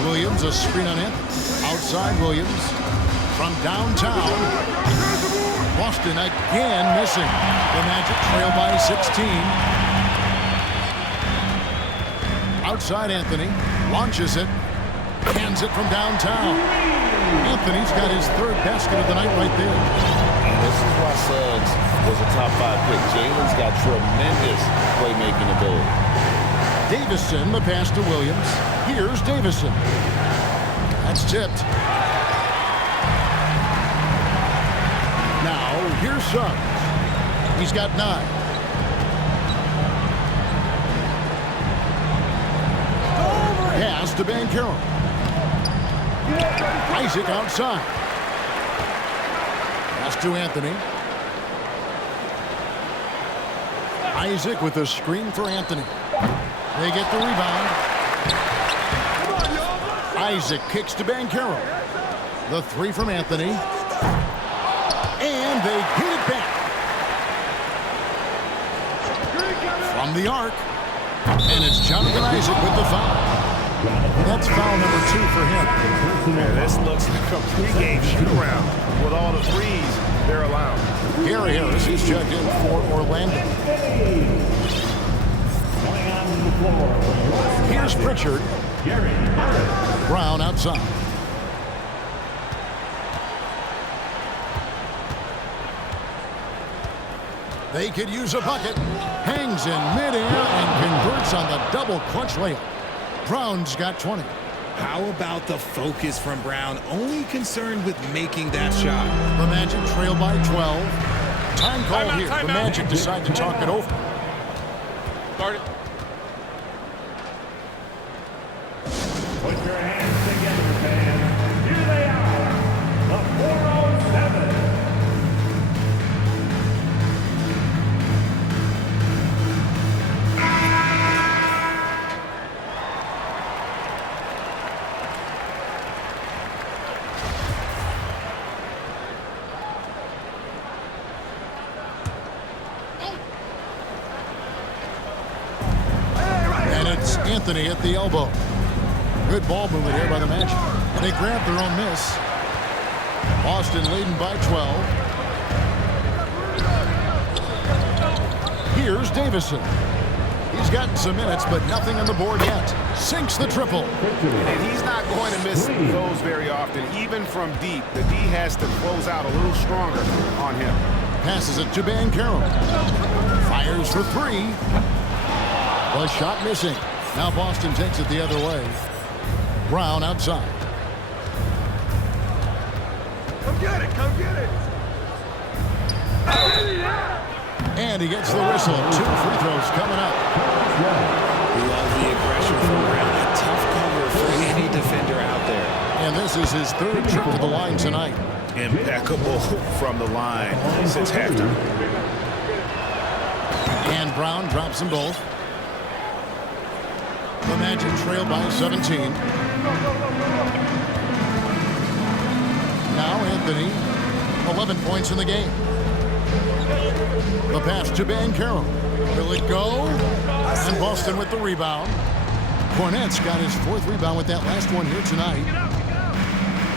Williams, a screen on it. Outside Williams. From downtown. Boston again missing. The Magic trail by 16. Outside Anthony. Launches it. Hands it from downtown. Anthony's got his 3rd basket of the night right there. And this is why Suggs was a top 5 pick. Jalen's got tremendous playmaking ability. Davison, the pass to Williams. Here's Davison. That's tipped. Now, here's Suggs. He's got 9. Pass to Banchero. Isaac outside. Pass to Anthony. Isaac with a screen for Anthony. They get the rebound. Isaac kicks to Banchero. The three from Anthony. And they get it back. From the arc. And it's Jonathan Isaac with the foul. That's foul number 2 for him. Man, this looks like a pregame shoot-around with all the threes they're allowing. Gary Harris is checked in for Orlando. Here's Pritchard. Brown outside. They could use a bucket. Hangs in midair and converts on the double clutch layup. Brown's got 20. How about the focus from Brown? Only concerned with making that shot. The Magic trail by 12. Time call here. The Magic decide to talk it over. Start it. Put your hands together, fans. Here they are, the 407. And it's Anthony at the elbow. Good ball movement here by the Magic. They grab their own miss. Boston leading by 12. Here's Davison. He's gotten some minutes, but nothing on the board yet. Sinks the triple. And he's not going to miss those very often, even from deep. The D has to close out a little stronger on him. Passes it to Banchero. Fires for 3. The shot missing. Now Boston takes it the other way. Brown outside. Come get it, come get it. And he gets the whistle. 2 free throws coming up. Love the aggression from Brown. A tough cover for any defender out there. And this is his 3rd trip to the line tonight. Impeccable from the line since halftime. And Brown drops them both. The Magic trail by 17. Now Anthony, 11 points in the game. The pass to Banchero. Will it go? And Boston with the rebound. Cornette's got his 4th rebound with that last one here tonight.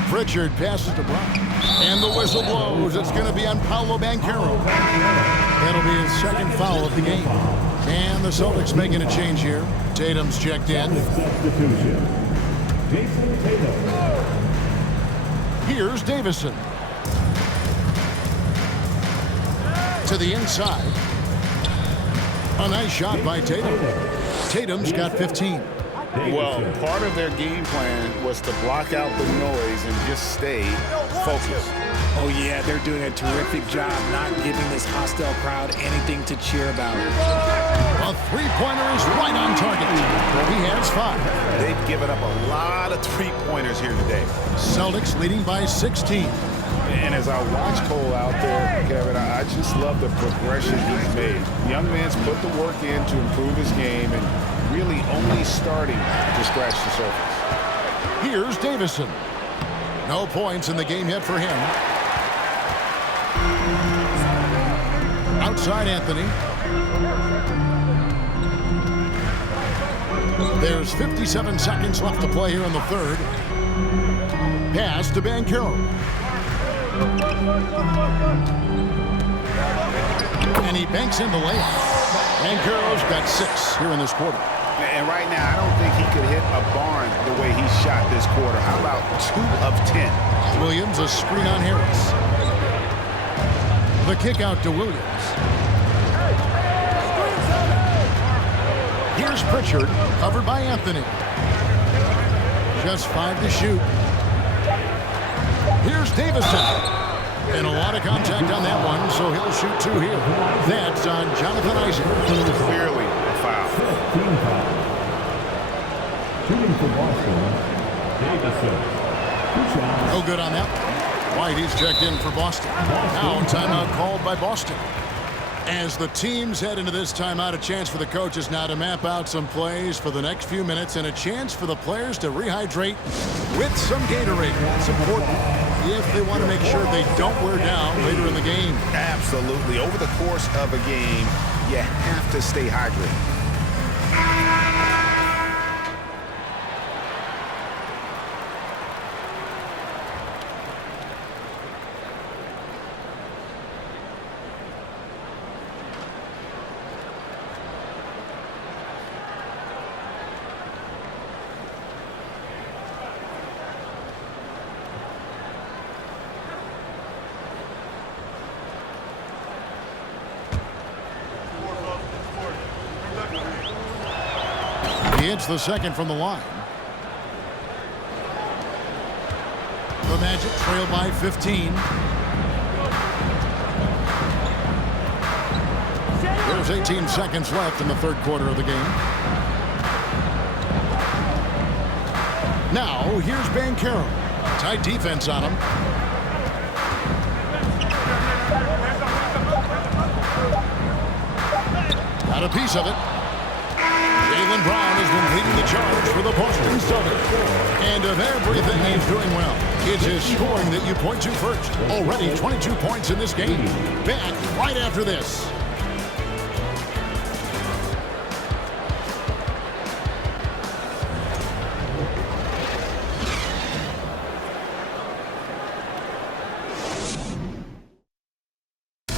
Pritchard passes to Brown. And the whistle blows. It's going to be on Paolo Banchero. That'll be his 2nd foul of the game. And the Celtics making a change here. Tatum's checked in. Substitution. Jason Tatum. Here's Davison. To the inside. A nice shot by Tatum. Tatum's got 15. Well, part of their game plan was to block out the noise and just stay focused. Oh, yeah, they're doing a terrific job not giving this hostile crowd anything to cheer about. A three-pointer is right on target. He has 5. They've given up a lot of three-pointers here today. Celtics leading by 16. And as I watch Cole out there, Kevin, I just love the progression he's made. The young man's put the work in to improve his game and really only starting to scratch the surface. Here's Davison. No points in the game yet for him. Outside Anthony. There's 57 seconds left to play here in the 3rd. Pass to Banchero. And he banks in the layup. Banchero's got 6 here in this quarter. And right now, I don't think he could hit a barn the way he shot this quarter. How about 2 of 10? Williams a screen on Harris. The kick out to Williams. Here's Pritchard, covered by Anthony. Just 5 to shoot. Here's Davison. And a lot of contact on that one, so he'll shoot 2 here. That's on Jonathan Isaac. Clearly a foul. Shooting for Boston, Davison. No good on that one. White, he's checked in for Boston. Now timeout called by Boston. As the teams head into this timeout, a chance for the coaches now to map out some plays for the next few minutes and a chance for the players to rehydrate with some Gatorade. That's important if they want to make sure they don't wear down later in the game. Absolutely. Over the course of a game, you have to stay hydrated. He hits the second from the line. The Magic trail by 15. There's 18 seconds left in the third quarter of the game. Now, here's Banchero. Tight defense on him. Got a piece of it. Jaylen Brown has been leading the charge for the Boston Celtics. And of everything he's doing well, it's his scoring that you point to first. Already 22 points in this game. Back right after this.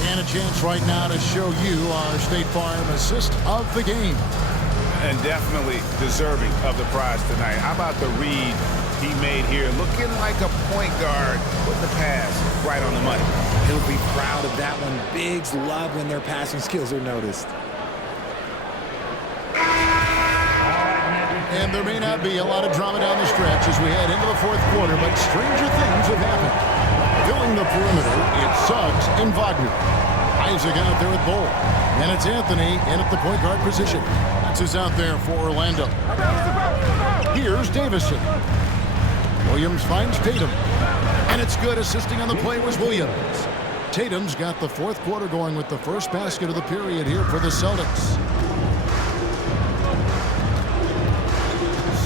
And a chance right now to show you our State Farm assist of the game. And definitely deserving of the prize tonight. How about the read he made here? Looking like a point guard. Put the pass right on the money. He'll be proud of that one. Bigs love when their passing skills are noticed. And there may not be a lot of drama down the stretch as we head into the fourth quarter, but stranger things have happened. Filling the perimeter, it's Suggs and Wagner. Isaac out there with Bull. And it's Anthony in at the point guard position. That's who's out there for Orlando. Here's Davison. Williams finds Tatum. And it's good. Assisting on the play was Williams. Tatum's got the fourth quarter going with the first basket of the period here for the Celtics.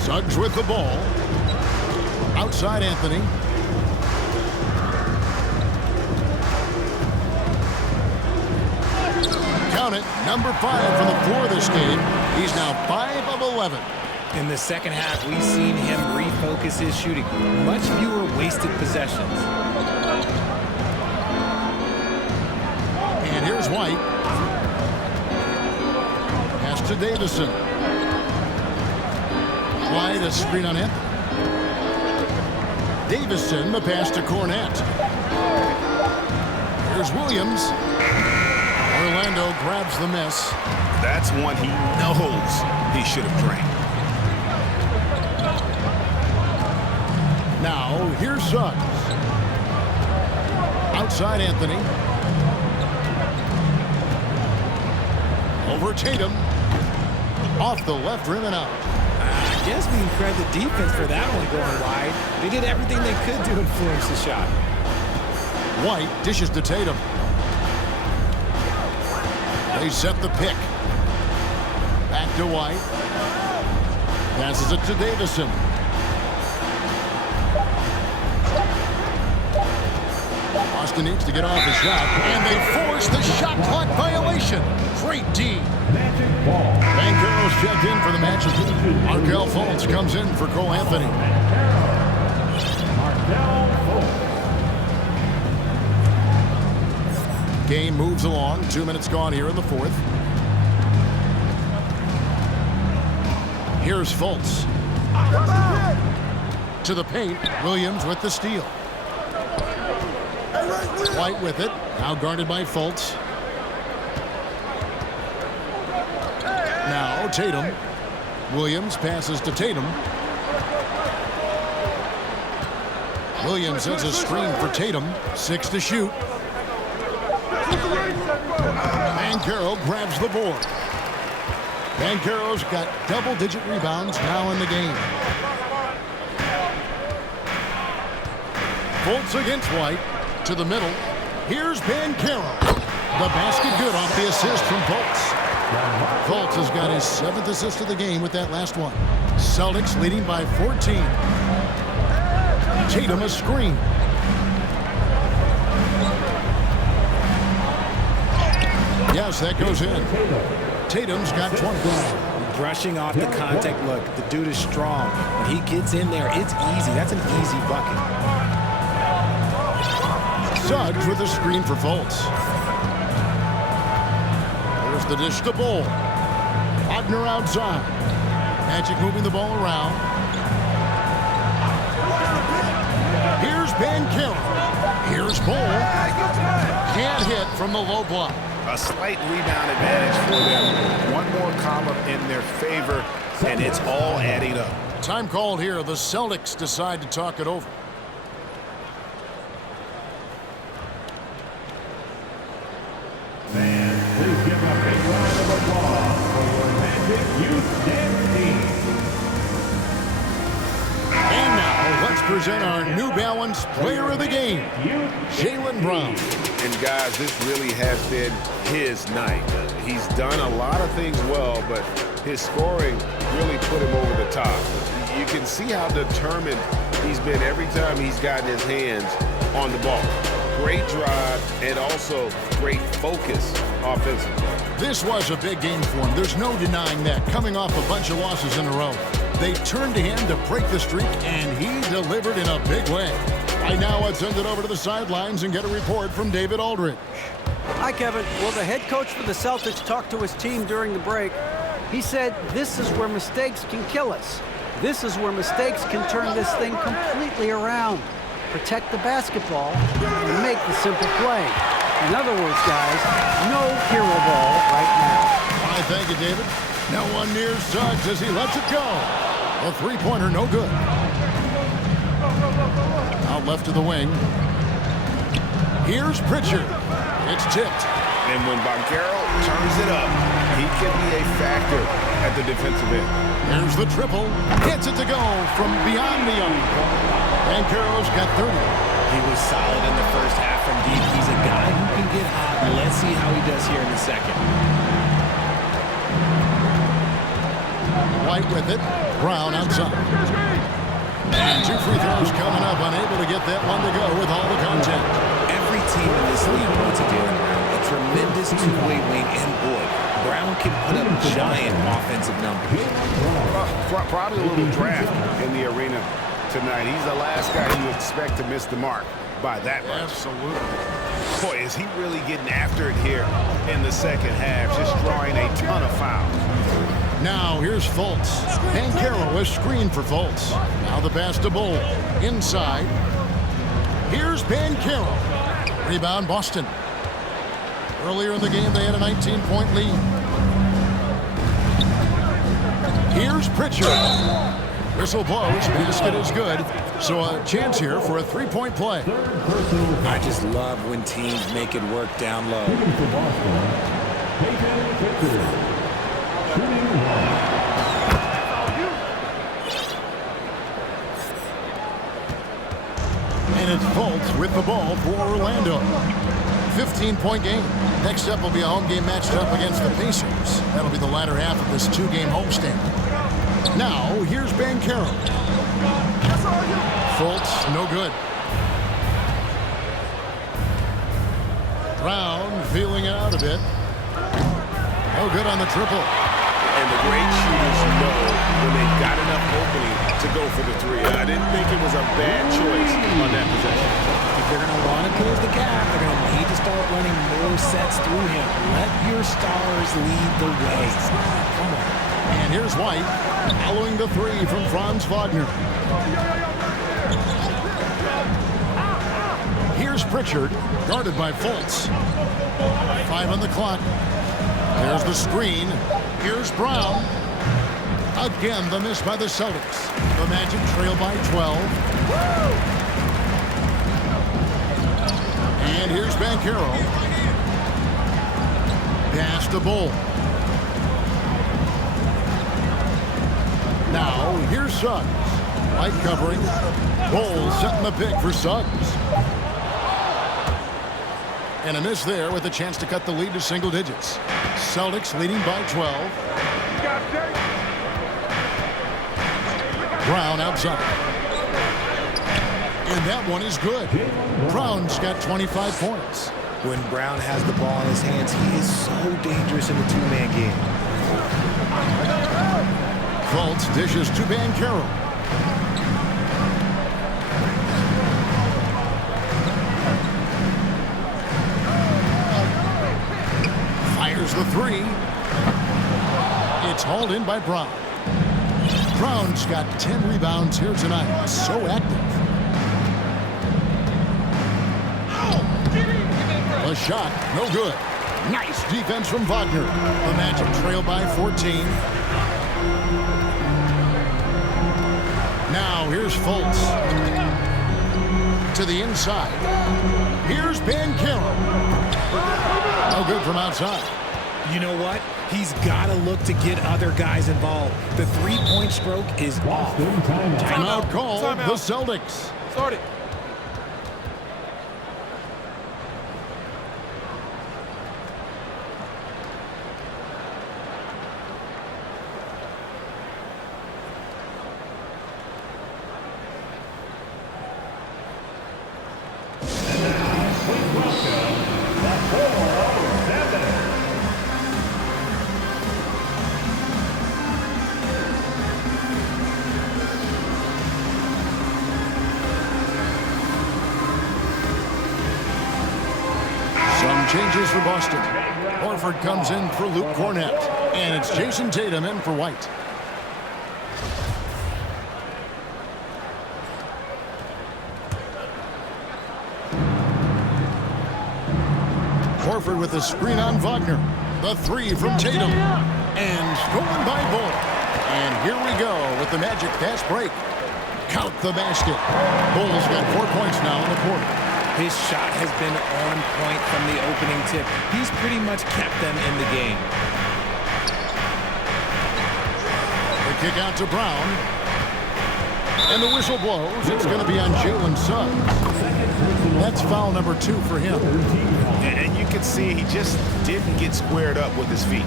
Suggs with the ball. Outside Anthony. Count it, number 5 from the floor this game. He's now 5 of 11. In the second half, we've seen him refocus his shooting. Much fewer wasted possessions. And here's White. Pass to Davison. White, a screen on him. Davison, the pass to Cornette. Here's Williams. Orlando grabs the miss. That's one he knows he should have drained. Now, here's Suggs. Outside Anthony. Over Tatum. Off the left rim and out. I guess we can credit the defense for that one going wide. They did everything they could to influence the shot. White dishes to Tatum. They set the pick. Back to White. Passes it to Davison. Boston needs to get off the shot. And they force the shot clock violation. Great D. Banchero's checked in for the match. Markelle Fultz comes in for Cole Anthony. Game moves along. 2 minutes gone here in the fourth. Here's Fultz. To the paint. Williams with the steal. White with it. Now guarded by Fultz. Now Tatum. Williams passes to Tatum. Williams sets a screen for Tatum. 6 to shoot. Banchero grabs the board. Banchero's got double-digit rebounds now in the game. Fultz against White. To the middle. Here's Banchero. The basket good off the assist from Fultz. Fultz has got his 7th assist of the game with that last one. Celtics leading by 14. Tatum a screen. Yes, that goes in. Tatum's got 20. Brushing off the contact. Look, the dude is strong. When he gets in there, it's easy. That's an easy bucket. Suggs with a screen for Fultz. There's the dish to Bull. Wagner outside. Magic moving the ball around. Here's Banchero. Here's Bull. Can't hit from the low block. A slight rebound advantage for them. One more column in their favor, and it's all adding up. Time called here. The Celtics decide to talk it over. Fans, please give a big round of applause for your Magic Youth Dance Team. And now, let's present our New Balance Player of the Game, Jaylen Brown. And guys, this really has been his night. He's done a lot of things well, but his scoring really put him over the top. You can see how determined he's been every time he's gotten his hands on the ball. Great drive and also great focus offensively. This was a big game for him. There's no denying that. Coming off a bunch of losses in a row, they turned to him to break the streak, and he delivered in a big way. Right now, let's send it over to the sidelines and get a report from David Aldridge. Hi, Kevin. Well, the head coach for the Celtics talked to his team during the break. He said, this is where mistakes can kill us. This is where mistakes can turn this thing completely around. Protect the basketball and make the simple play. In other words, guys, no hero ball right now. I thank you, David. Now one near Suggs as he lets it go. A three-pointer, no good. Out left to the wing. Here's Pritchard. It's tipped. And when Banchero turns it up, he can be a factor at the defensive end. There's the triple. Gets it to go from beyond the arc. Banchero's got 30. He was solid in the first half from deep. He's a guy who can get hot. Let's see how he does here in the second. White with it. Brown outside. And 2 free throws coming up. Unable to get that one to go with all the contact. Every team in this league wants a Jaylen Brown. A tremendous two-way wing, and boy, Brown can put up giant offensive numbers. Probably a little draft in the arena tonight. He's the last guy you expect to miss the mark by that much. Absolutely. Boy, is he really getting after it here in the second half, just drawing a ton of fouls. Now here's Fultz. Banchero is screened for Fultz. Now the pass to Bull. Inside. Here's Banchero. Rebound Boston. Earlier in the game, they had a 19-point lead. Here's Pritchard. Whistle blows. Basket is good. So a chance here for a three-point play. I just love when teams make it work down low. And it's Fultz with the ball for Orlando. 15-point game. Next up will be a home game matched up against the Pacers. That'll be the latter half of this two-game homestand. Now, here's Banchero. Fultz, no good. Brown feeling it out a bit. No good on the triple. And the great shooters know when they've got enough opening to go for the three. I didn't think it was a bad choice on that possession. If they're going to want to close the gap, they're going to need to start running more sets through him. Let your stars lead the way. Come on. And here's White, following the three from Franz Wagner. Here's Pritchard, guarded by Fultz. 5 on the clock. There's the screen. Here's Brown. Again, the miss by the Celtics. The Magic trail by 12. And here's Banchero. Pass to Bull. Now, here's Suggs. Light covering. Bowles setting the pick for Suggs. And a miss there with a chance to cut the lead to single digits. Celtics leading by 12. Brown outside. And that one is good. Brown's got 25 points. When Brown has the ball in his hands, he is so dangerous in the two-man game. Fultz dishes to Banchero. Fires the three. It's hauled in by Brown. Brown's got 10 rebounds here tonight. So active. A shot, no good. Nice defense from Wagner. The Magic trail by 14. Now here's Fultz. To the inside. Here's Banchero. No good from outside. You know what? He's got to look to get other guys involved. The three-point stroke is off. Timeout call, the Celtics. Start it. Changes for Boston. Horford comes in for Luke Cornett. And it's Jason Tatum in for White. Horford with a screen on Wagner. The three from Tatum. And stolen by Bull. And here we go with the Magic fast break. Count the basket. Bull's got 4 points now in the quarter. His shot has been on point from the opening tip. He's pretty much kept them in the game. The kick out to Brown. And the whistle blows. It's going to be on Jalen Suggs. That's foul number 2 for him. And you can see he just didn't get squared up with his feet.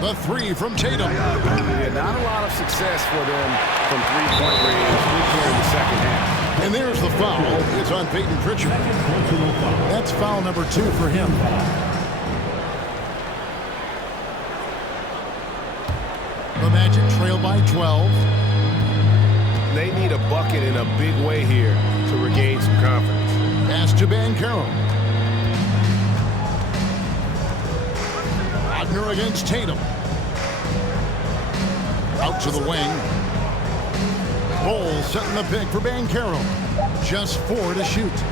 The three from Tatum. Yeah, not a lot of success for them from three-point range here in the second half. And there's the foul. It's on Peyton Pritchard. That's foul number 2 for him. The Magic trail by 12. They need a bucket in a big way here to regain some confidence. Pass to Banchero. Wagner against Tatum. Out to the wing. Bowles setting the pick for Banchero. Just 4 to shoot.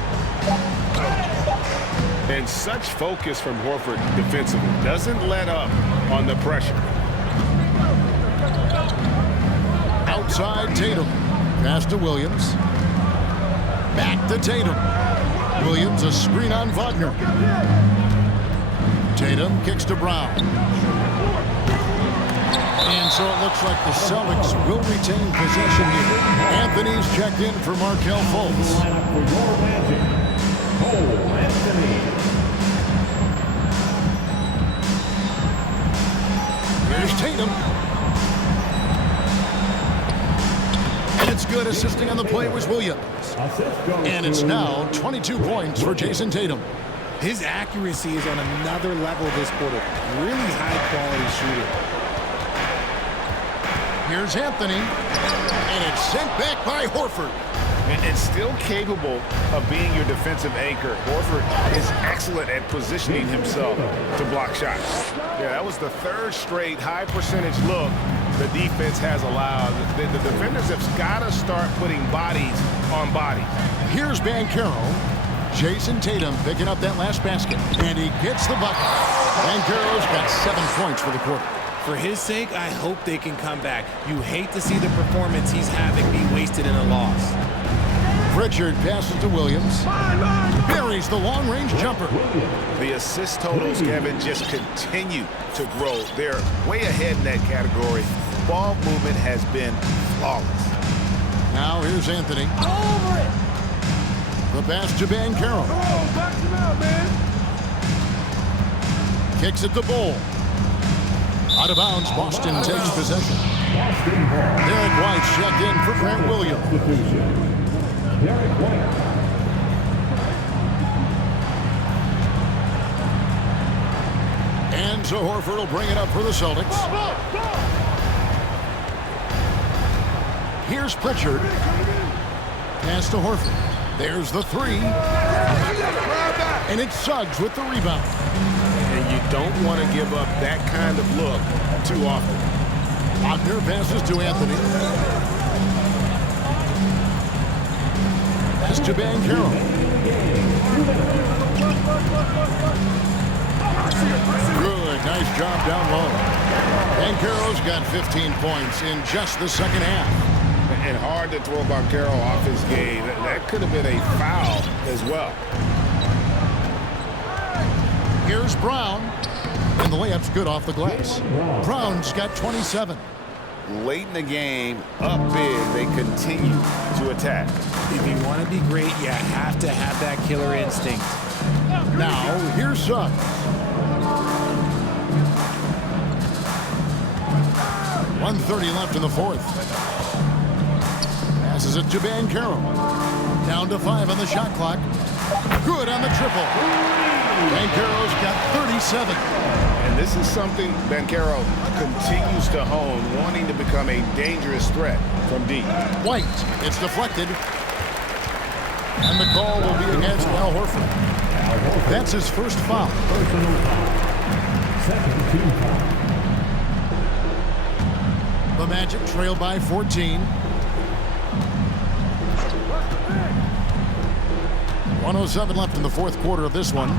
And such focus from Horford defensively. Doesn't let up on the pressure. Outside Tatum. Pass to Williams. Back to Tatum. Williams a screen on Wagner. Tatum kicks to Brown. And so it looks like the Celtics will retain possession here. Anthony's checked in for Markelle Fultz. Here's Tatum. And it's good. Assisting on the play was Williams. And it's now 22 points for Jason Tatum. His accuracy is on another level this quarter. Really high-quality shooter. Here's Anthony. And it's sent back by Horford. And still capable of being your defensive anchor. Horford is excellent at positioning himself to block shots. Yeah, that was the 3rd straight high-percentage look the defense has allowed. The defenders have got to start putting bodies on bodies. Here's Banchero. Jason Tatum picking up that last basket. And he gets the bucket. Banchero's got 7 points for the quarter. For his sake, I hope they can come back. You hate to see the performance he's having be wasted in a loss. Pritchard passes to Williams. Buries the long-range jumper. The assist totals, Kevin, just continue to grow. They're way ahead in that category. Ball movement has been flawless. Now here's Anthony. Over it. The pass to Banchero. Oh, back him out, man. Kicks it to Bull. Out of bounds, Boston takes possession. Derek White checked in for Grant Williams. Derek White. And so Horford will bring it up for the Celtics. Here's Pritchard. Pass to Horford. There's the three. And it's Suggs with the rebound. And you don't want to give up that kind of look too often. Wagner passes to Anthony. Pass to Banchero. Good, nice job down low. Banchero's got 15 points in just the second half. And hard to throw Banchero off his game. That could have been a foul as well. Here's Brown. And the layup's good off the glass. Brown's got 27. Late in the game, up big, they continue to attack. If you want to be great, you have to have that killer instinct. Now, here's Suggs. .130 left in the fourth. Passes it to Banchero. Down to 5 on the shot clock. Good on the triple. Banchero's got 37. And this is something Banchero continues to hone, wanting to become a dangerous threat from deep. White, it's deflected. And the call will be against Al Horford. That's his first foul. Second team foul. The Magic trail by 14. 1:07 left in the fourth quarter of this one.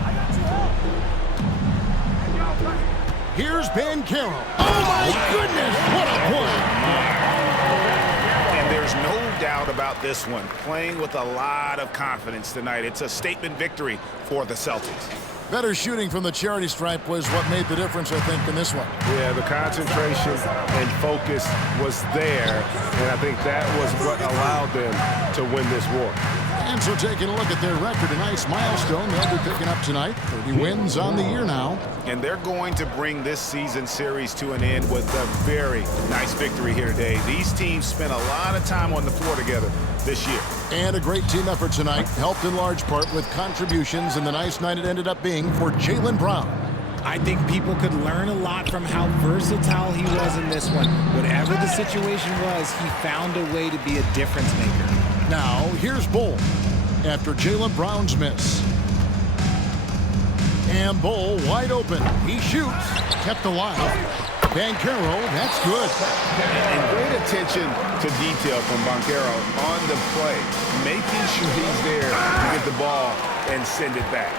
Here's Banchero. Oh my goodness, what a play! And there's no doubt about this one. Playing with a lot of confidence tonight. It's a statement victory for the Celtics. Better shooting from the charity stripe was what made the difference, I think, in this one. Yeah, the concentration and focus was there, and I think that was what allowed them to win this war. And so taking a look at their record, a nice milestone they'll be picking up tonight. 30 wins on the year now. And they're going to bring this season series to an end with a very nice victory here today. These teams spent a lot of time on the floor together this year. And a great team effort tonight, helped in large part with contributions, and the nice night it ended up being for Jaylen Brown. I think people could learn a lot from how versatile he was in this one. Whatever the situation was, he found a way to be a difference maker. Now, here's Bull after Jaylen Brown's miss. And Bull wide open. He shoots. Kept alive. Banchero, that's good. And great attention to detail from Banchero on the play, making sure he's there to get the ball and send it back.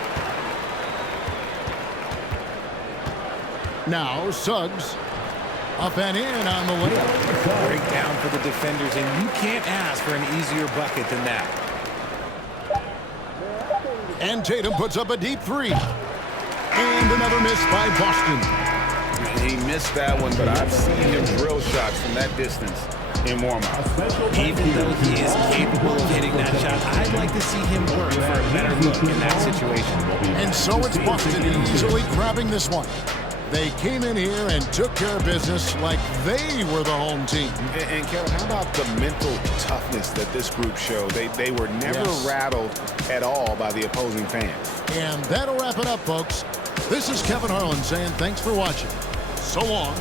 Now, Suggs. Up and in on the layup. Breakdown for the defenders, and you can't ask for an easier bucket than that. And Tatum puts up a deep three. And another miss by Boston. He missed that one, but I've seen him drill shots from that distance in warm-up. Even though he is capable of hitting that shot, I'd like to see him work for a better look in that situation. And so it's Boston easily grabbing this one. They came in here and took care of business like they were the home team. And Kevin, how about the mental toughness that this group showed? They were never rattled at all by the opposing fans. And that'll wrap it up, folks. This is Kevin Harlan saying thanks for watching. So long.